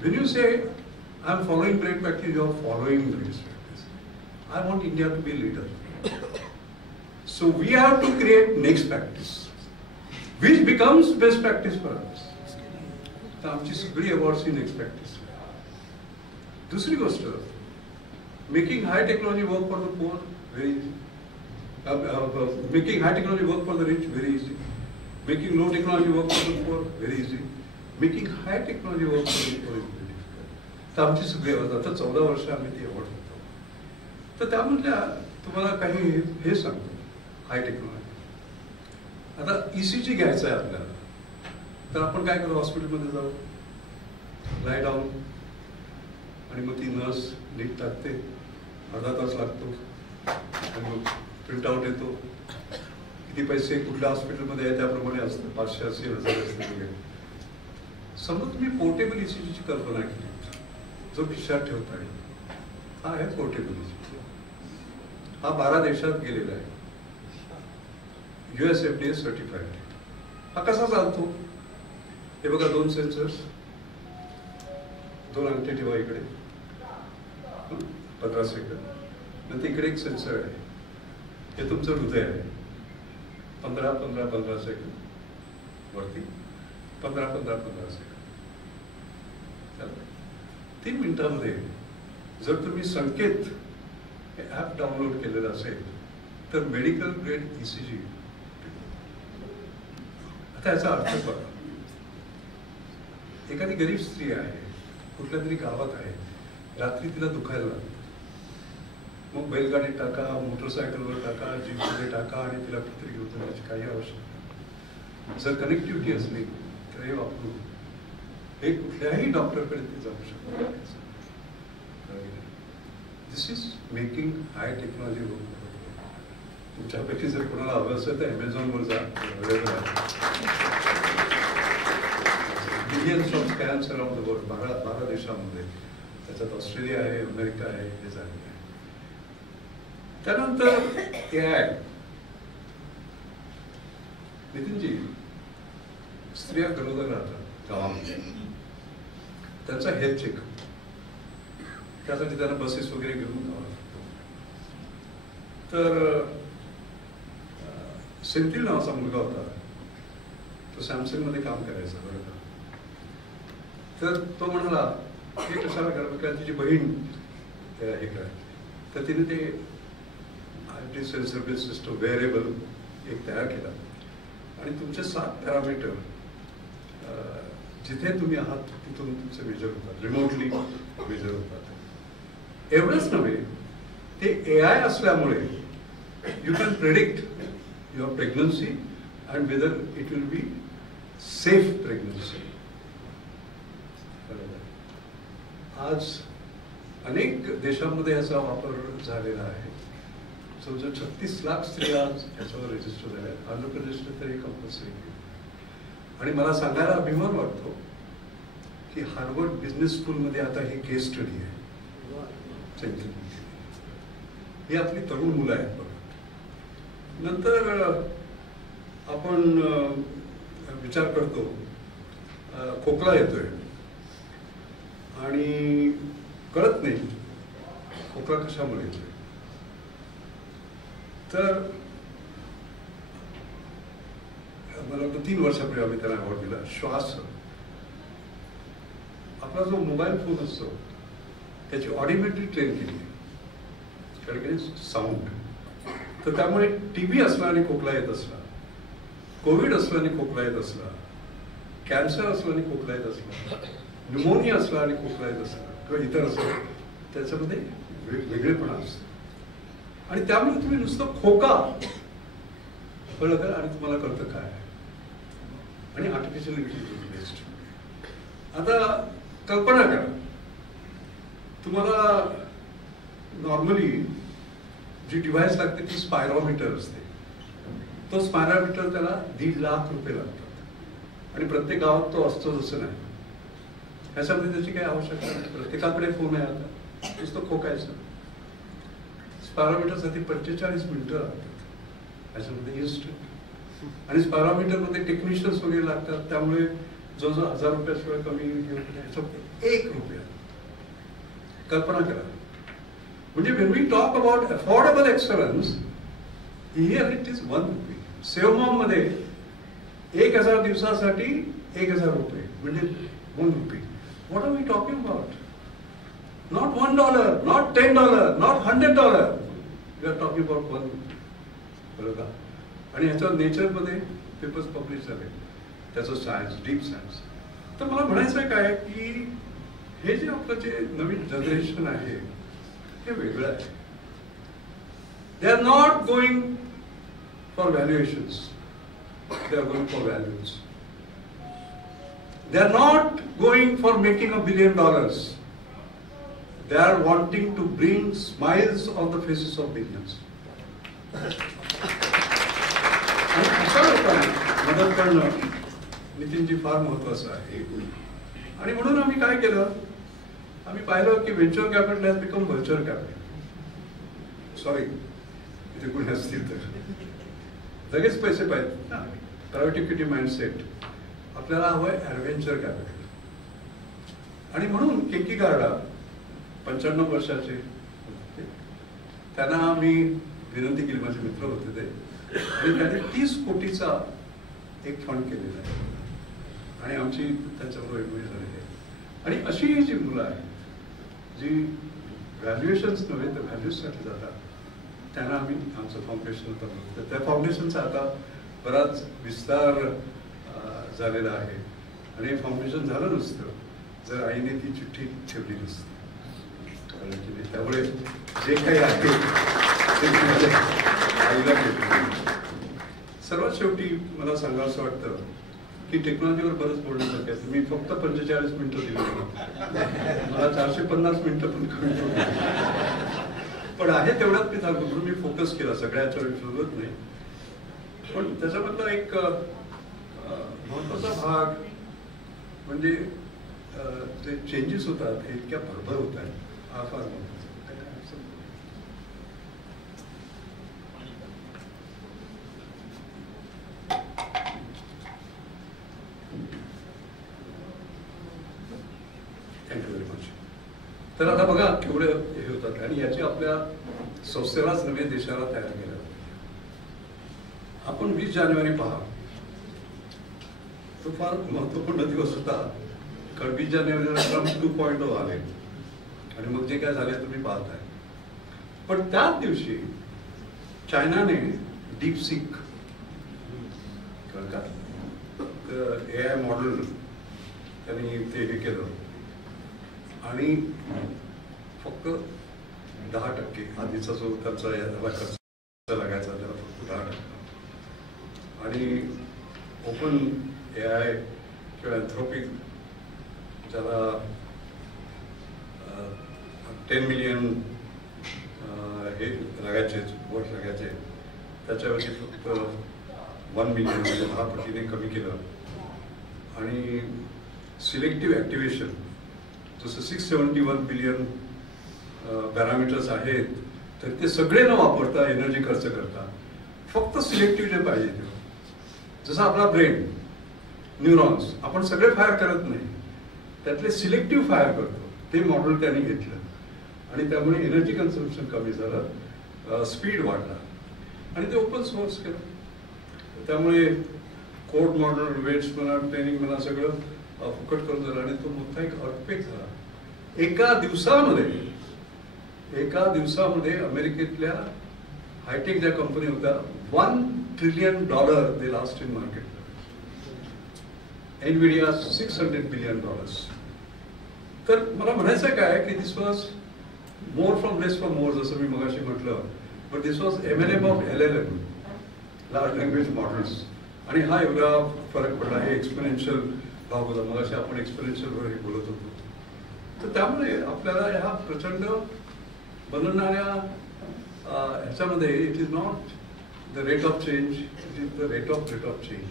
When you say I am following great practice, you are following great practice. I want India to be a leader. So we have to create next practice, which becomes best practice for us. तर आमची सगळी awards ही next practice. दुसरी गोष्ट, making high technology work for the poor very easy, making high technology work for the rich very easy, making low technology work for the poor very easy, making high technology work for the poor is very difficult. तर आमची सगळी आता 14 वर्ष आम्ही ती award घेतो. तर त्यामधल्या तुम्हाला काही हे सांगतो. हाय टेक्नॉलॉजी, आता ECG घ्यायचं आहे आपल्याला, तर आपण काय करू, हॉस्पिटलमध्ये जाऊ, लाय डाऊन आणि मग ती नर्स नीट टाकते, अर्धा तास लागतो आणि मग प्रिंट आउट येतो. किती पैसे कुठल्या हॉस्पिटलमध्ये आहे त्याप्रमाणे असतं, 500, 1000 असते वगैरे. समजा तुम्ही पोर्टेबल ECGची कल्पना केली, जो खिशात ठेवता येईल, हा आहे पोर्टेबल ECG. हा 12 देशात गेलेला आहे, US FDA सर्टिफाईड. हा कसा चालतो, हे बघा, 2 सेन्सर्स, 2 अंगठे ठेवा इकडे, 15 सेकंद, नंतर इकडे एक सेन्सर आहे, हे तुमचं हृदय आहे, 15-15-15 सेकंद वरती, 15-15-15 सेकंद. 3 मिनिटांमध्ये जर तुम्ही संकेत हे ॲप डाउनलोड केलेलं असेल तर मेडिकल ग्रेड ECG. आता याचा अर्थ बघा, एखादी गरीब स्त्री आहे, कुठल्या तरी गावात आहे, रात्री तिला दुखायला लागतं, मग बैलगाडीत टाका, मोटरसायकलवर टाका, जीपमध्ये टाका आणि तिला कुठेतरी घेऊन जाण्याची काही आवश्यकता. जर कनेक्टिव्हिटी असली तर हे वापरून हे कुठल्याही डॉक्टरकडे ते जाऊ शकतो. This is making high technology work. तुमच्यापैकी जर कोणाला हवं असेल तर Amazonवर जा, अवेलेबल आहे. Millions of scans around the world, 12 देशांमध्ये, त्याच्यात ऑस्ट्रेलिया आहे, अमेरिका आहे, हे झालेलं आहे. त्यानंतर AI. नितीनजी, स्त्रिया गरोदर राहतात गावामध्ये, त्यांचा हेल्थ चेकअप, त्यासाठी त्यांना बसेस वगैरे घेऊन जावं लागतं. तर सेंथिल नावाचा मुलगा होता, तो सॅमसंगमध्ये काम करायचा बरं का. तर तो म्हणाला हे कशाला करावं, कारण तिची बहीण हे करायची. तर तिने ते IT sensor based system wearable एक तयार केला आणि तुमचे 7 पॅरामीटर जिथे तुम्ही आहात तिथून तुमचे मेजर होतात, रिमोटली मेजर होतात. एवढंच नव्हे, ते AI असल्यामुळे you can predict your pregnancy and whether it will be safe pregnancy. आज अनेक देशांमध्ये याचा वापर झालेला आहे. जवळजवळ 36 लाख स्त्रिया याच्यावर रजिस्टर झाल्या आहेत. आंध्र प्रदेशने तर हे कंपल्सरी केलं. आणि मला सांगायला अभिमान वाटतो की हार्वर्ड बिझनेस स्कूलमध्ये आता ही केस स्टडी आहे. ही आपली तरुण मुलं आहेत बघा. नंतर आपण विचार करतो खोकला येतोय आणि कळत नाही खोकला कशामुळे येतोय. तर मला वाटतं 3 वर्षापूर्वी आम्ही त्याला अवॉर्ड दिला. श्वास, आपला जो मोबाईल फोन असतो त्याची ऑडिओमेट्री ट्रेन केली, कारण साऊंड. तर त्यामुळे TB असला आणि खोकला येत असला, कोविड असला आणि खोकला येत असला, कॅन्सर असला आणि खोकला येत असला, न्यूमोनिया असला आणि खोकला येत असला किंवा इतर असला, त्याच्यामध्ये वेगळेपणा असतो. आणि त्यामुळे तुम्ही नुसतं खोका कळलं का आणि तुम्हाला कळतं काय. आणि आर्टिफिशियल इंटेलिजन्स. आता कल्पना करा, तुम्हाला नॉर्मली जी डिव्हाइस लागते ती स्पायरोमीटर असते. तो स्पायरोमीटर त्याला 1.5 लाख रुपये लागतात आणि प्रत्येक गावात तो असतो असं नाही. ह्याच्यामध्ये त्याची काही आवश्यकता नाही. प्रत्येकाकडे फोन आहे, आता नुसतं खोकायचं. स्पायरोमीटरसाठी 45 मिनिटं लागतात ह्याच्यामध्ये इन्स्टंट. आणि स्पायरोमीटरमध्ये टेक्निशियन्स वगैरे लागतात, त्यामुळे जो 1000 रुपयाशिवाय कमी ह्याच्यामध्ये 1 रुपया. कल्पना करा. म्हणजे when we talk about affordable excellence, here it is 1 rupee. सेवमॉम मध्ये 1000 दिवसासाठी 1000 रुपये म्हणजे 1 रुपये. What are we talking about? Not $1, not $10, not $100. We are talking about 1 rupee. बरोबर. आणि ह्याच्यावर नेचरमध्ये पेपर्स पब्लिश झाले, त्याचं सायन्स, डीप सायन्स. तर मला म्हणायचं आहे काय की हे जे आपलं जे नवीन जनरेशन आहे हे वेगळं आहे. They are not going for valuations, they are going for values. They are not going for making $1 billion. They are wanting to bring smiles on the faces of billions. आणि अशा लोकांना मदत करणं नितीनजी फार महत्वाचं आहे. आणि म्हणून आम्ही काय केलं, आम्ही पाहिलं की venture capital has become virtual capital. Sorry, इथे कोणी असतील तर लगेच पैसे पाहिजे ना. Private equity mindset. आपल्याला हवंय ॲडव्हेंचर कॅपिटल. आणि म्हणून केकीगार्डा 95 वर्षाचे, त्यांना मी विनंती केली, माझे मित्र होते ते, आणि त्यांनी 30 कोटीचा एक फंड केलेला आहे आणि आमची त्यांच्याबरोबर एमओयू झालेली आहे. आणि अशी ही जी मुलं आहेत जी व्हॅल्युएशन्स नव्हे तर व्हॅल्यूजसाठी जातात, त्यांना आम्ही आमचं फाउंडेशन होतं. त्या फाउंडेशनचा आता बराच विस्तार झालेला आहे. आणि हे फाउंडेशन झालं नसतं जर आईने ती चिठ्ठी ठेवली नसती. त्यामुळे जे काही आहे ते आईला भेटलं. सर्वात शेवटी मला सांगावं असं वाटतं की टेक्नॉलॉजीवर बरंच बोलण्यासारखं आहे. मी फक्त 45 मिनिटं दिली, मला 450 मिनिटं पण कमी, पण आहे तेवढ्यात मी सांगतो म्हणून मी फोकस केला. सगळ्याच्या वेळी शोधत नाही, पण त्याच्यामधला एक महत्वाचा भाग म्हणजे जे चेंजेस होतात हे इतक्या भरभर होत आहेत, हा फार महत्त्वाचा. Thank you very much. तर आता बघा केवढं हे होतात आणि याची आपल्या संस्थेलाच नव्हे देशाला तयार केलं. आपण 20 जानेवारी पहा, तो फार महत्वपूर्ण दिवस होता, कारण 20 जानेवारीला ट्रम्प 2.0 आले आणि मग जे काय झाले तुम्ही पाहताय. पण त्याच दिवशी चायनाने डीपसीक का AI मॉडेल त्यांनी ते हे केलं आणि फक्त 10% आधीचा जो त्यांचा याला खर्च लागायचा त्याला फक्त 10%. आणि ओपन AI किंवा अँथ्रोपिक ज्याला 10 मिलियन हे लागायचे वर्ष लागायचे त्याच्यावरती फक्त 1 मिलियन म्हणजे 10 पटीने कमी केलं. आणि सिलेक्टिव्ह ॲक्टिव्हेशन जसं 671 बिलियन पॅरामीटर्स आहेत तर ते सगळे न वापरता एनर्जी खर्च करता फक्त सिलेक्टिव्ह जे पाहिजे ते, जसं आपला ब्रेन न्यूरॉन्स आपण सगळे फायर करत नाही, त्यातले सिलेक्टिव्ह फायर करतो, ते मॉडेल त्यांनी घेतलं आणि त्यामुळे एनर्जी कन्झम्पशन कमी झालं, स्पीड वाढला आणि ते ओपन सोर्स केलं. त्यामुळे कोड मॉडेल, वेट्स म्हणा, ट्रेनिंग म्हणा सगळं फुकट करून झालं आणि तो मोठा एक अर्थक्वेक झाला. एका दिवसामध्ये अमेरिकेतल्या हायटेक ज्या कंपनी होत्या $1 trillion they lost in market. Nvidia $600 billion. तर मला म्हणायचं काय की this was more from less for more, जसं मी मगाशी म्हटलं, but this was MLM of LLM, large language models. आणि हा एवढा फरक पडला. हे एक्सपोनेन्शियल भाग होता, मगाशी आपण एक्सपोनेन्शियलवर हे बोलत होतो. तर त्यामुळे आपल्याला ह्या प्रचंड बनवणाऱ्या ह्याच्यामध्ये it is not the rate of change, it is the rate of change.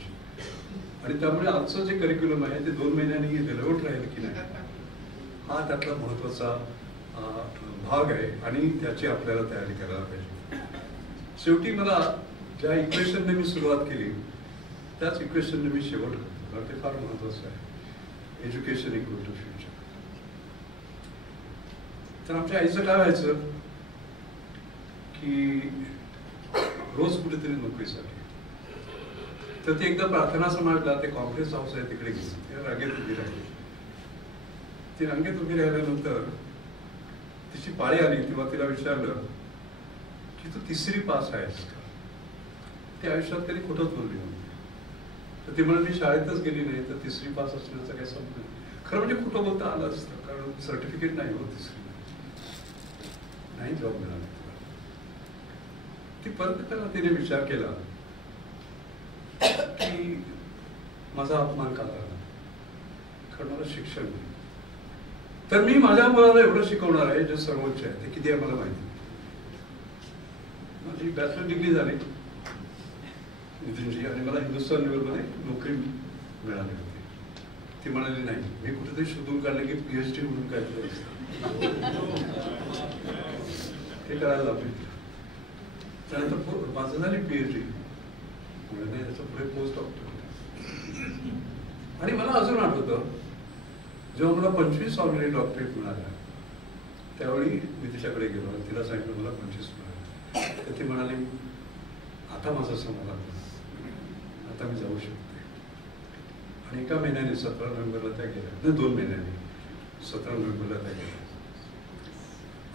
आणि त्यामुळे आजचं जे करिक्युलम आहे ते 2 महिन्यांनी रिलेव्हंट राहील की नाही हा त्यातला महत्त्वाचा भाग आहे आणि त्याची आपल्याला तयारी करायला पाहिजे. शेवटी मला ज्या इक्वेशनने मी सुरुवात केली त्याच इक्वेशनने मी शेवट करतो, कारण ते फार महत्त्वाचं आहे. Education equal to future. तर आमच्या आईचं काय व्हायचं की रोज कुठेतरी नोकरीसाठी, तर ती एकदा प्रार्थना समाजला ते कॉन्फरन्स हाऊस आहे तिकडे गेली. त्या रांगेत उभी राहिली. ती रांगेत उभी राहिल्यानंतर तिची पाळी आली तेव्हा तिला विचारलं की तू 3री पास आहेस का? ती आयुष्यात कधी खोटंच बोलली नव्हती. तर ती म्हणाली मी शाळेतच गेली नाही तर 3री पास असण्याचं काही संबंध नाही. खरं म्हणजे खोटं बोलता आलं असतं, कारण सर्टिफिकेट नाही होत 3री नाही जॉब मिळाला. ती परत त्याला तिने विचार केला की माझा अपमान का झाला, कारण मला शिक्षण नाही. तर मी माझ्या मुलाला एवढं शिकवणार आहे जे सर्वोच्च आहे. ते किती आहे मला माहिती. माझी बॅचलर डिग्री झाली नितीनजी आणि मला हिंदुस्थान लेवलमध्ये नोकरी मिळाली होती. ती म्हणाली नाही, मी कुठेतरी शोधून काढलं की PhD म्हणून काहीतरी ते करायला लागले. त्यानंतर माझं झाली PhD, त्याच्या पुढे पोस्ट डॉक्टर. आणि मला अजून आठवतं जेव्हा मला 25 ऑलरेडी डॉक्टरेट मिळाल्या त्यावेळी मी तिच्याकडे गेलो आणि तिला सांगितलं मला 25 मिळाले. तर ती म्हणाली आता माझं समाधान, आता मी जाऊ शकते. आणि एका महिन्याने 17 नोव्हेंबरला त्या गेल्या, नाही 2 महिन्याने 17 नोव्हेंबरला त्या गेल्या.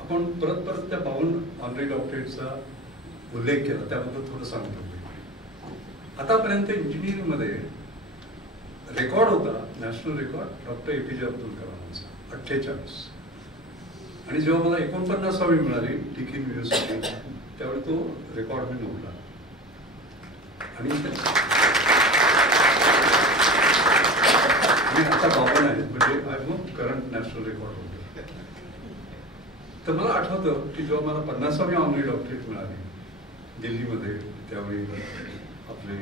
आपण परत परत त्या 52 ऑलरेडी डॉक्टरेटचा उल्लेख केला, त्याबद्दल थोडं सांगतो. आतापर्यंत इंजिनिअरिंगमध्ये रेकॉर्ड होता, national record doctor APJ Abdul कलामांचा 48. आणि जेव्हा मला 49वी मिळाली डिकीन युनिव्हर्सिटी त्यावेळी तो रेकॉर्ड मी नोंदला. आणि आता 52 आहेत, म्हणजे आय मग करंट नॅशनल रेकॉर्ड होतं. तर मला आठवतं की जेव्हा मला 50वी ऑनरी डॉक्टरेट मिळाली दिल्लीमध्ये, त्यावेळी आपले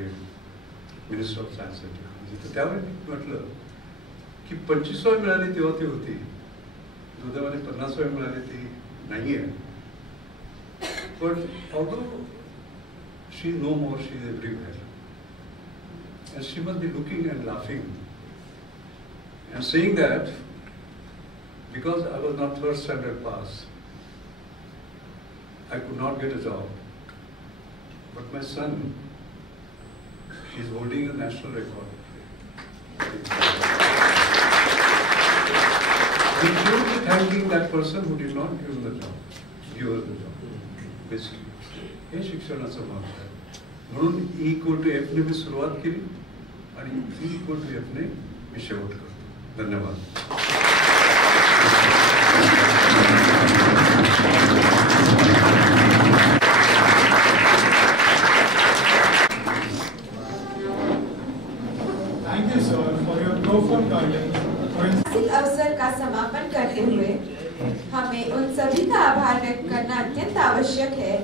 minister of science and technology, तर त्यावेळी मी म्हटलं की 25 मिळाली तेव्हा ती होती, दुधामध्ये 50 मिळाली ती नाही आहे. But although she is no more, she is everywhere. And she must be looking and laughing and saying that because I was not first standard pass, I could not get a job. But my son is holding a national record. We should be thanking that person who did not give the job, give us the job. Basically, हे शिक्षणाचं महत्व आहे. म्हणून E=F ने मी सुरुवात केली आणि E=F ने मी शेवट करतो. धन्यवाद. Thank you, sir, for your profound guidance. इस अवसर का समापन करते हुए हमें उन सभी का आभार व्यक्त करना अत्यंत आवश्यक है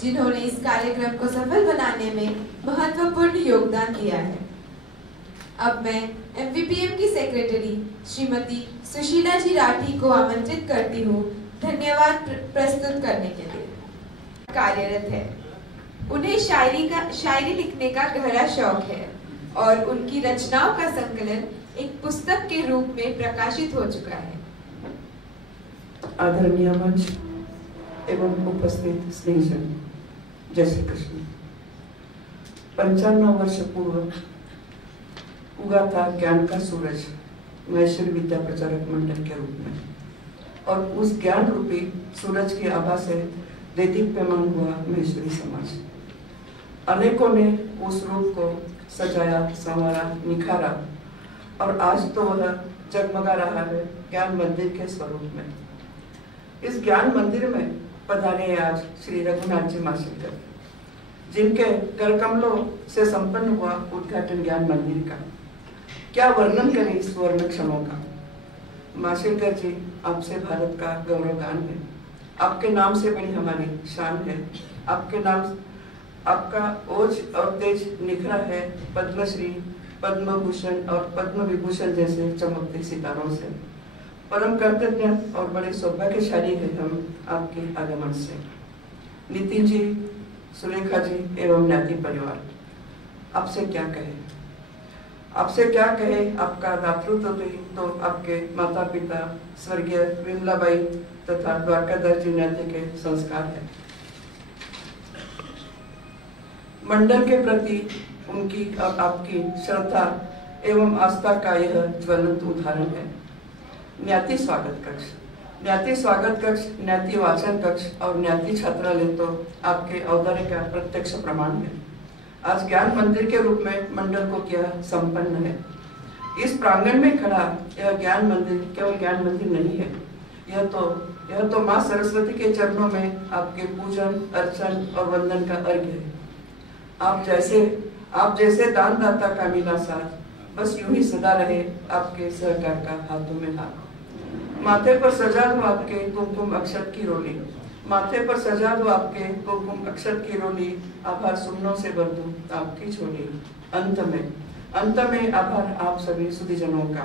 जिन्होंने इस कार्यक्रम को सफल बनाने में महत्वपूर्ण योगदान दिया है. अब मैं MVPM की सेक्रेटरी श्रीमती सुशीला जी राठी को आमंत्रित करती हूँ धन्यवाद प्रस्तुत करने के लिए. कार्यरत है. उन्हें शायरी लिखने का गहरा शौक है और उनकी रचनाओं का संकलन एक पुस्तक के रूप में प्रकाशित हो चुका है. आदरणीय मंच एवं उपस्थित स्नेहजन, जय श्री कृष्ण. 95 वर्ष पूर्व उगा था ज्ञान का सूरज महेश्वरी विद्या प्रचारक मंडल के रूप में, और उस ज्ञान रूपी सूरज की आभा से देदीप्यमान हुआ महेश्वरी समाज. अनेकों ने उस रूप को सजाया, संवारा, निखारा और आज तो वह जगमगा रहा है ज्ञान मंदिर के स्वरूप में. इस ज्ञान मंदिर में पधारे आज श्री रघुनाथ जी माशेलकर, जिनके कर कमलों से संपन्न हुआ उद्घाटन ज्ञान मंदिर का. क्या वर्णन करें इस स्वर्ण क्षणों का. माशेलकर जी, आपसे भारत का गौरवगान है. आपके नाम से बड़ी हमारी शान है. आपके नाम, आपका ओज और तेज निखरा है पद्मश्री, पद्म भूषण और पद्म विभूषण जैसे चमकते सितारों से. परम कृतज्ञ और बड़े सौभाग्यशाली हैं हम आपके आगमन से. नितिन जी, सुरेखा जी एवं ज्ञाति परिवार, आपसे क्या कहे. आपसे क्या कहे. आपका दातृत्व तो आपके माता पिता स्वर्गीय विमलाबाई तथा द्वारकादास जी ज्ञाति के संस्कार है. मंडल के प्रति उनकी और आपकी श्रद्धा एवं आस्था का यह ज्वलंत उदाहरण है. ज्ञाति स्वागत कक्ष, ज्ञाति स्वागत कक्ष, ज्ञाति वाचन कक्ष और ज्ञाति छात्रालय तो आपके औदार्य का प्रत्यक्ष प्रमाण है. आज ज्ञान मंदिर के रूप में मंडल को क्या संपन्न है. इस प्रांगण में खड़ा यह ज्ञान मंदिर केवल ज्ञान मंदिर नहीं है. यह तो माँ सरस्वती के चरणों में आपके पूजन, अर्चन और वंदन का अर्घ्य है. आप जैसे दानदाता का मिला साथ, बस यूं ही सदा रहे आपके सहकार का हाथों में हाथ. माथे पर सजा दो आपके कुमकुम अक्षत की रोली, माथे पर सजा दो आपके कुमकुम अक्षत की रोली. आभार सुमनों से भर दूं आपकी झोली. अंत में आभार आप सभी सुधीजनों का,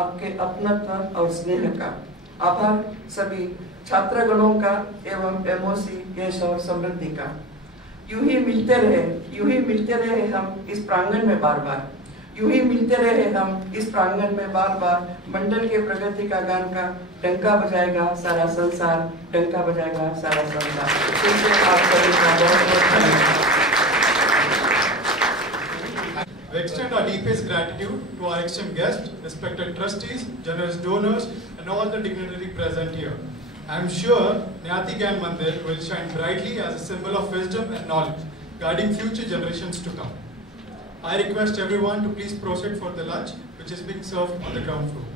आपके अपनत्व और स्नेह का. आभार सभी छात्रगणों का एवं MOC यश और समृद्धि का. यूं ही मिलते रहे हम इस प्रांगण में बार बार. यूं ही मिलते रहे हम इस प्रांगण में बार बार. मंडल के प्रगति का गान का डंका बजाएगा सारा संसार, डंका बजाएगा सारा संसार. आप सभी का बहुत-बहुत धन्यवाद. We extend our deepest gratitude to our esteemed guests, respected trustees, generous donors, and all the dignitaries present here. I am sure Jnati Gyan Mandir will shine brightly as a symbol of wisdom and knowledge, guiding future generations to come. I request everyone to please proceed for the lunch, which is being served on the ground floor.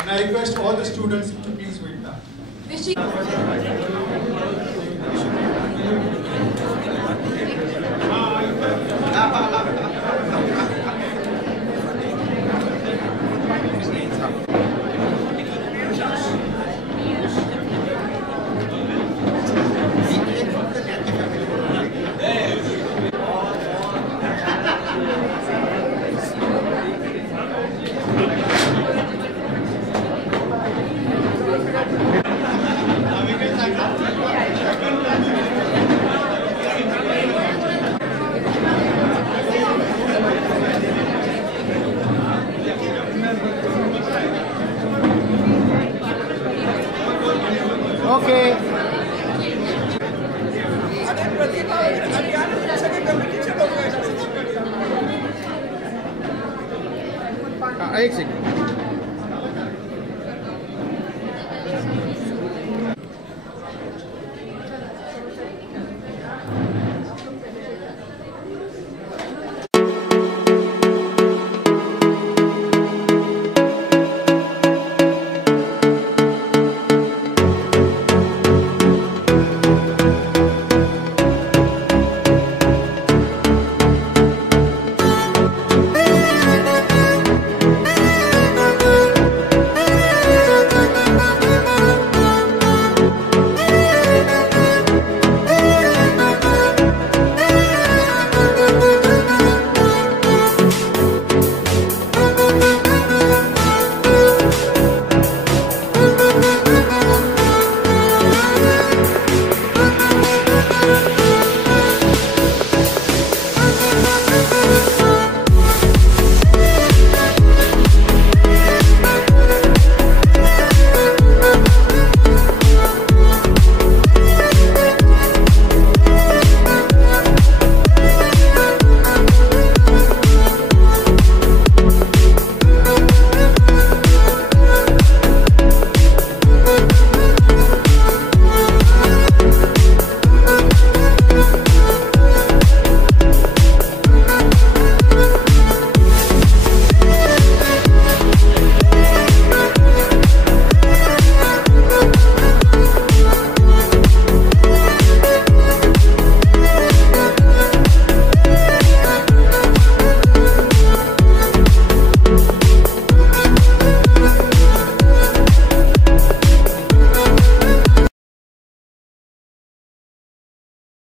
And I request all the students to please wait back. एक second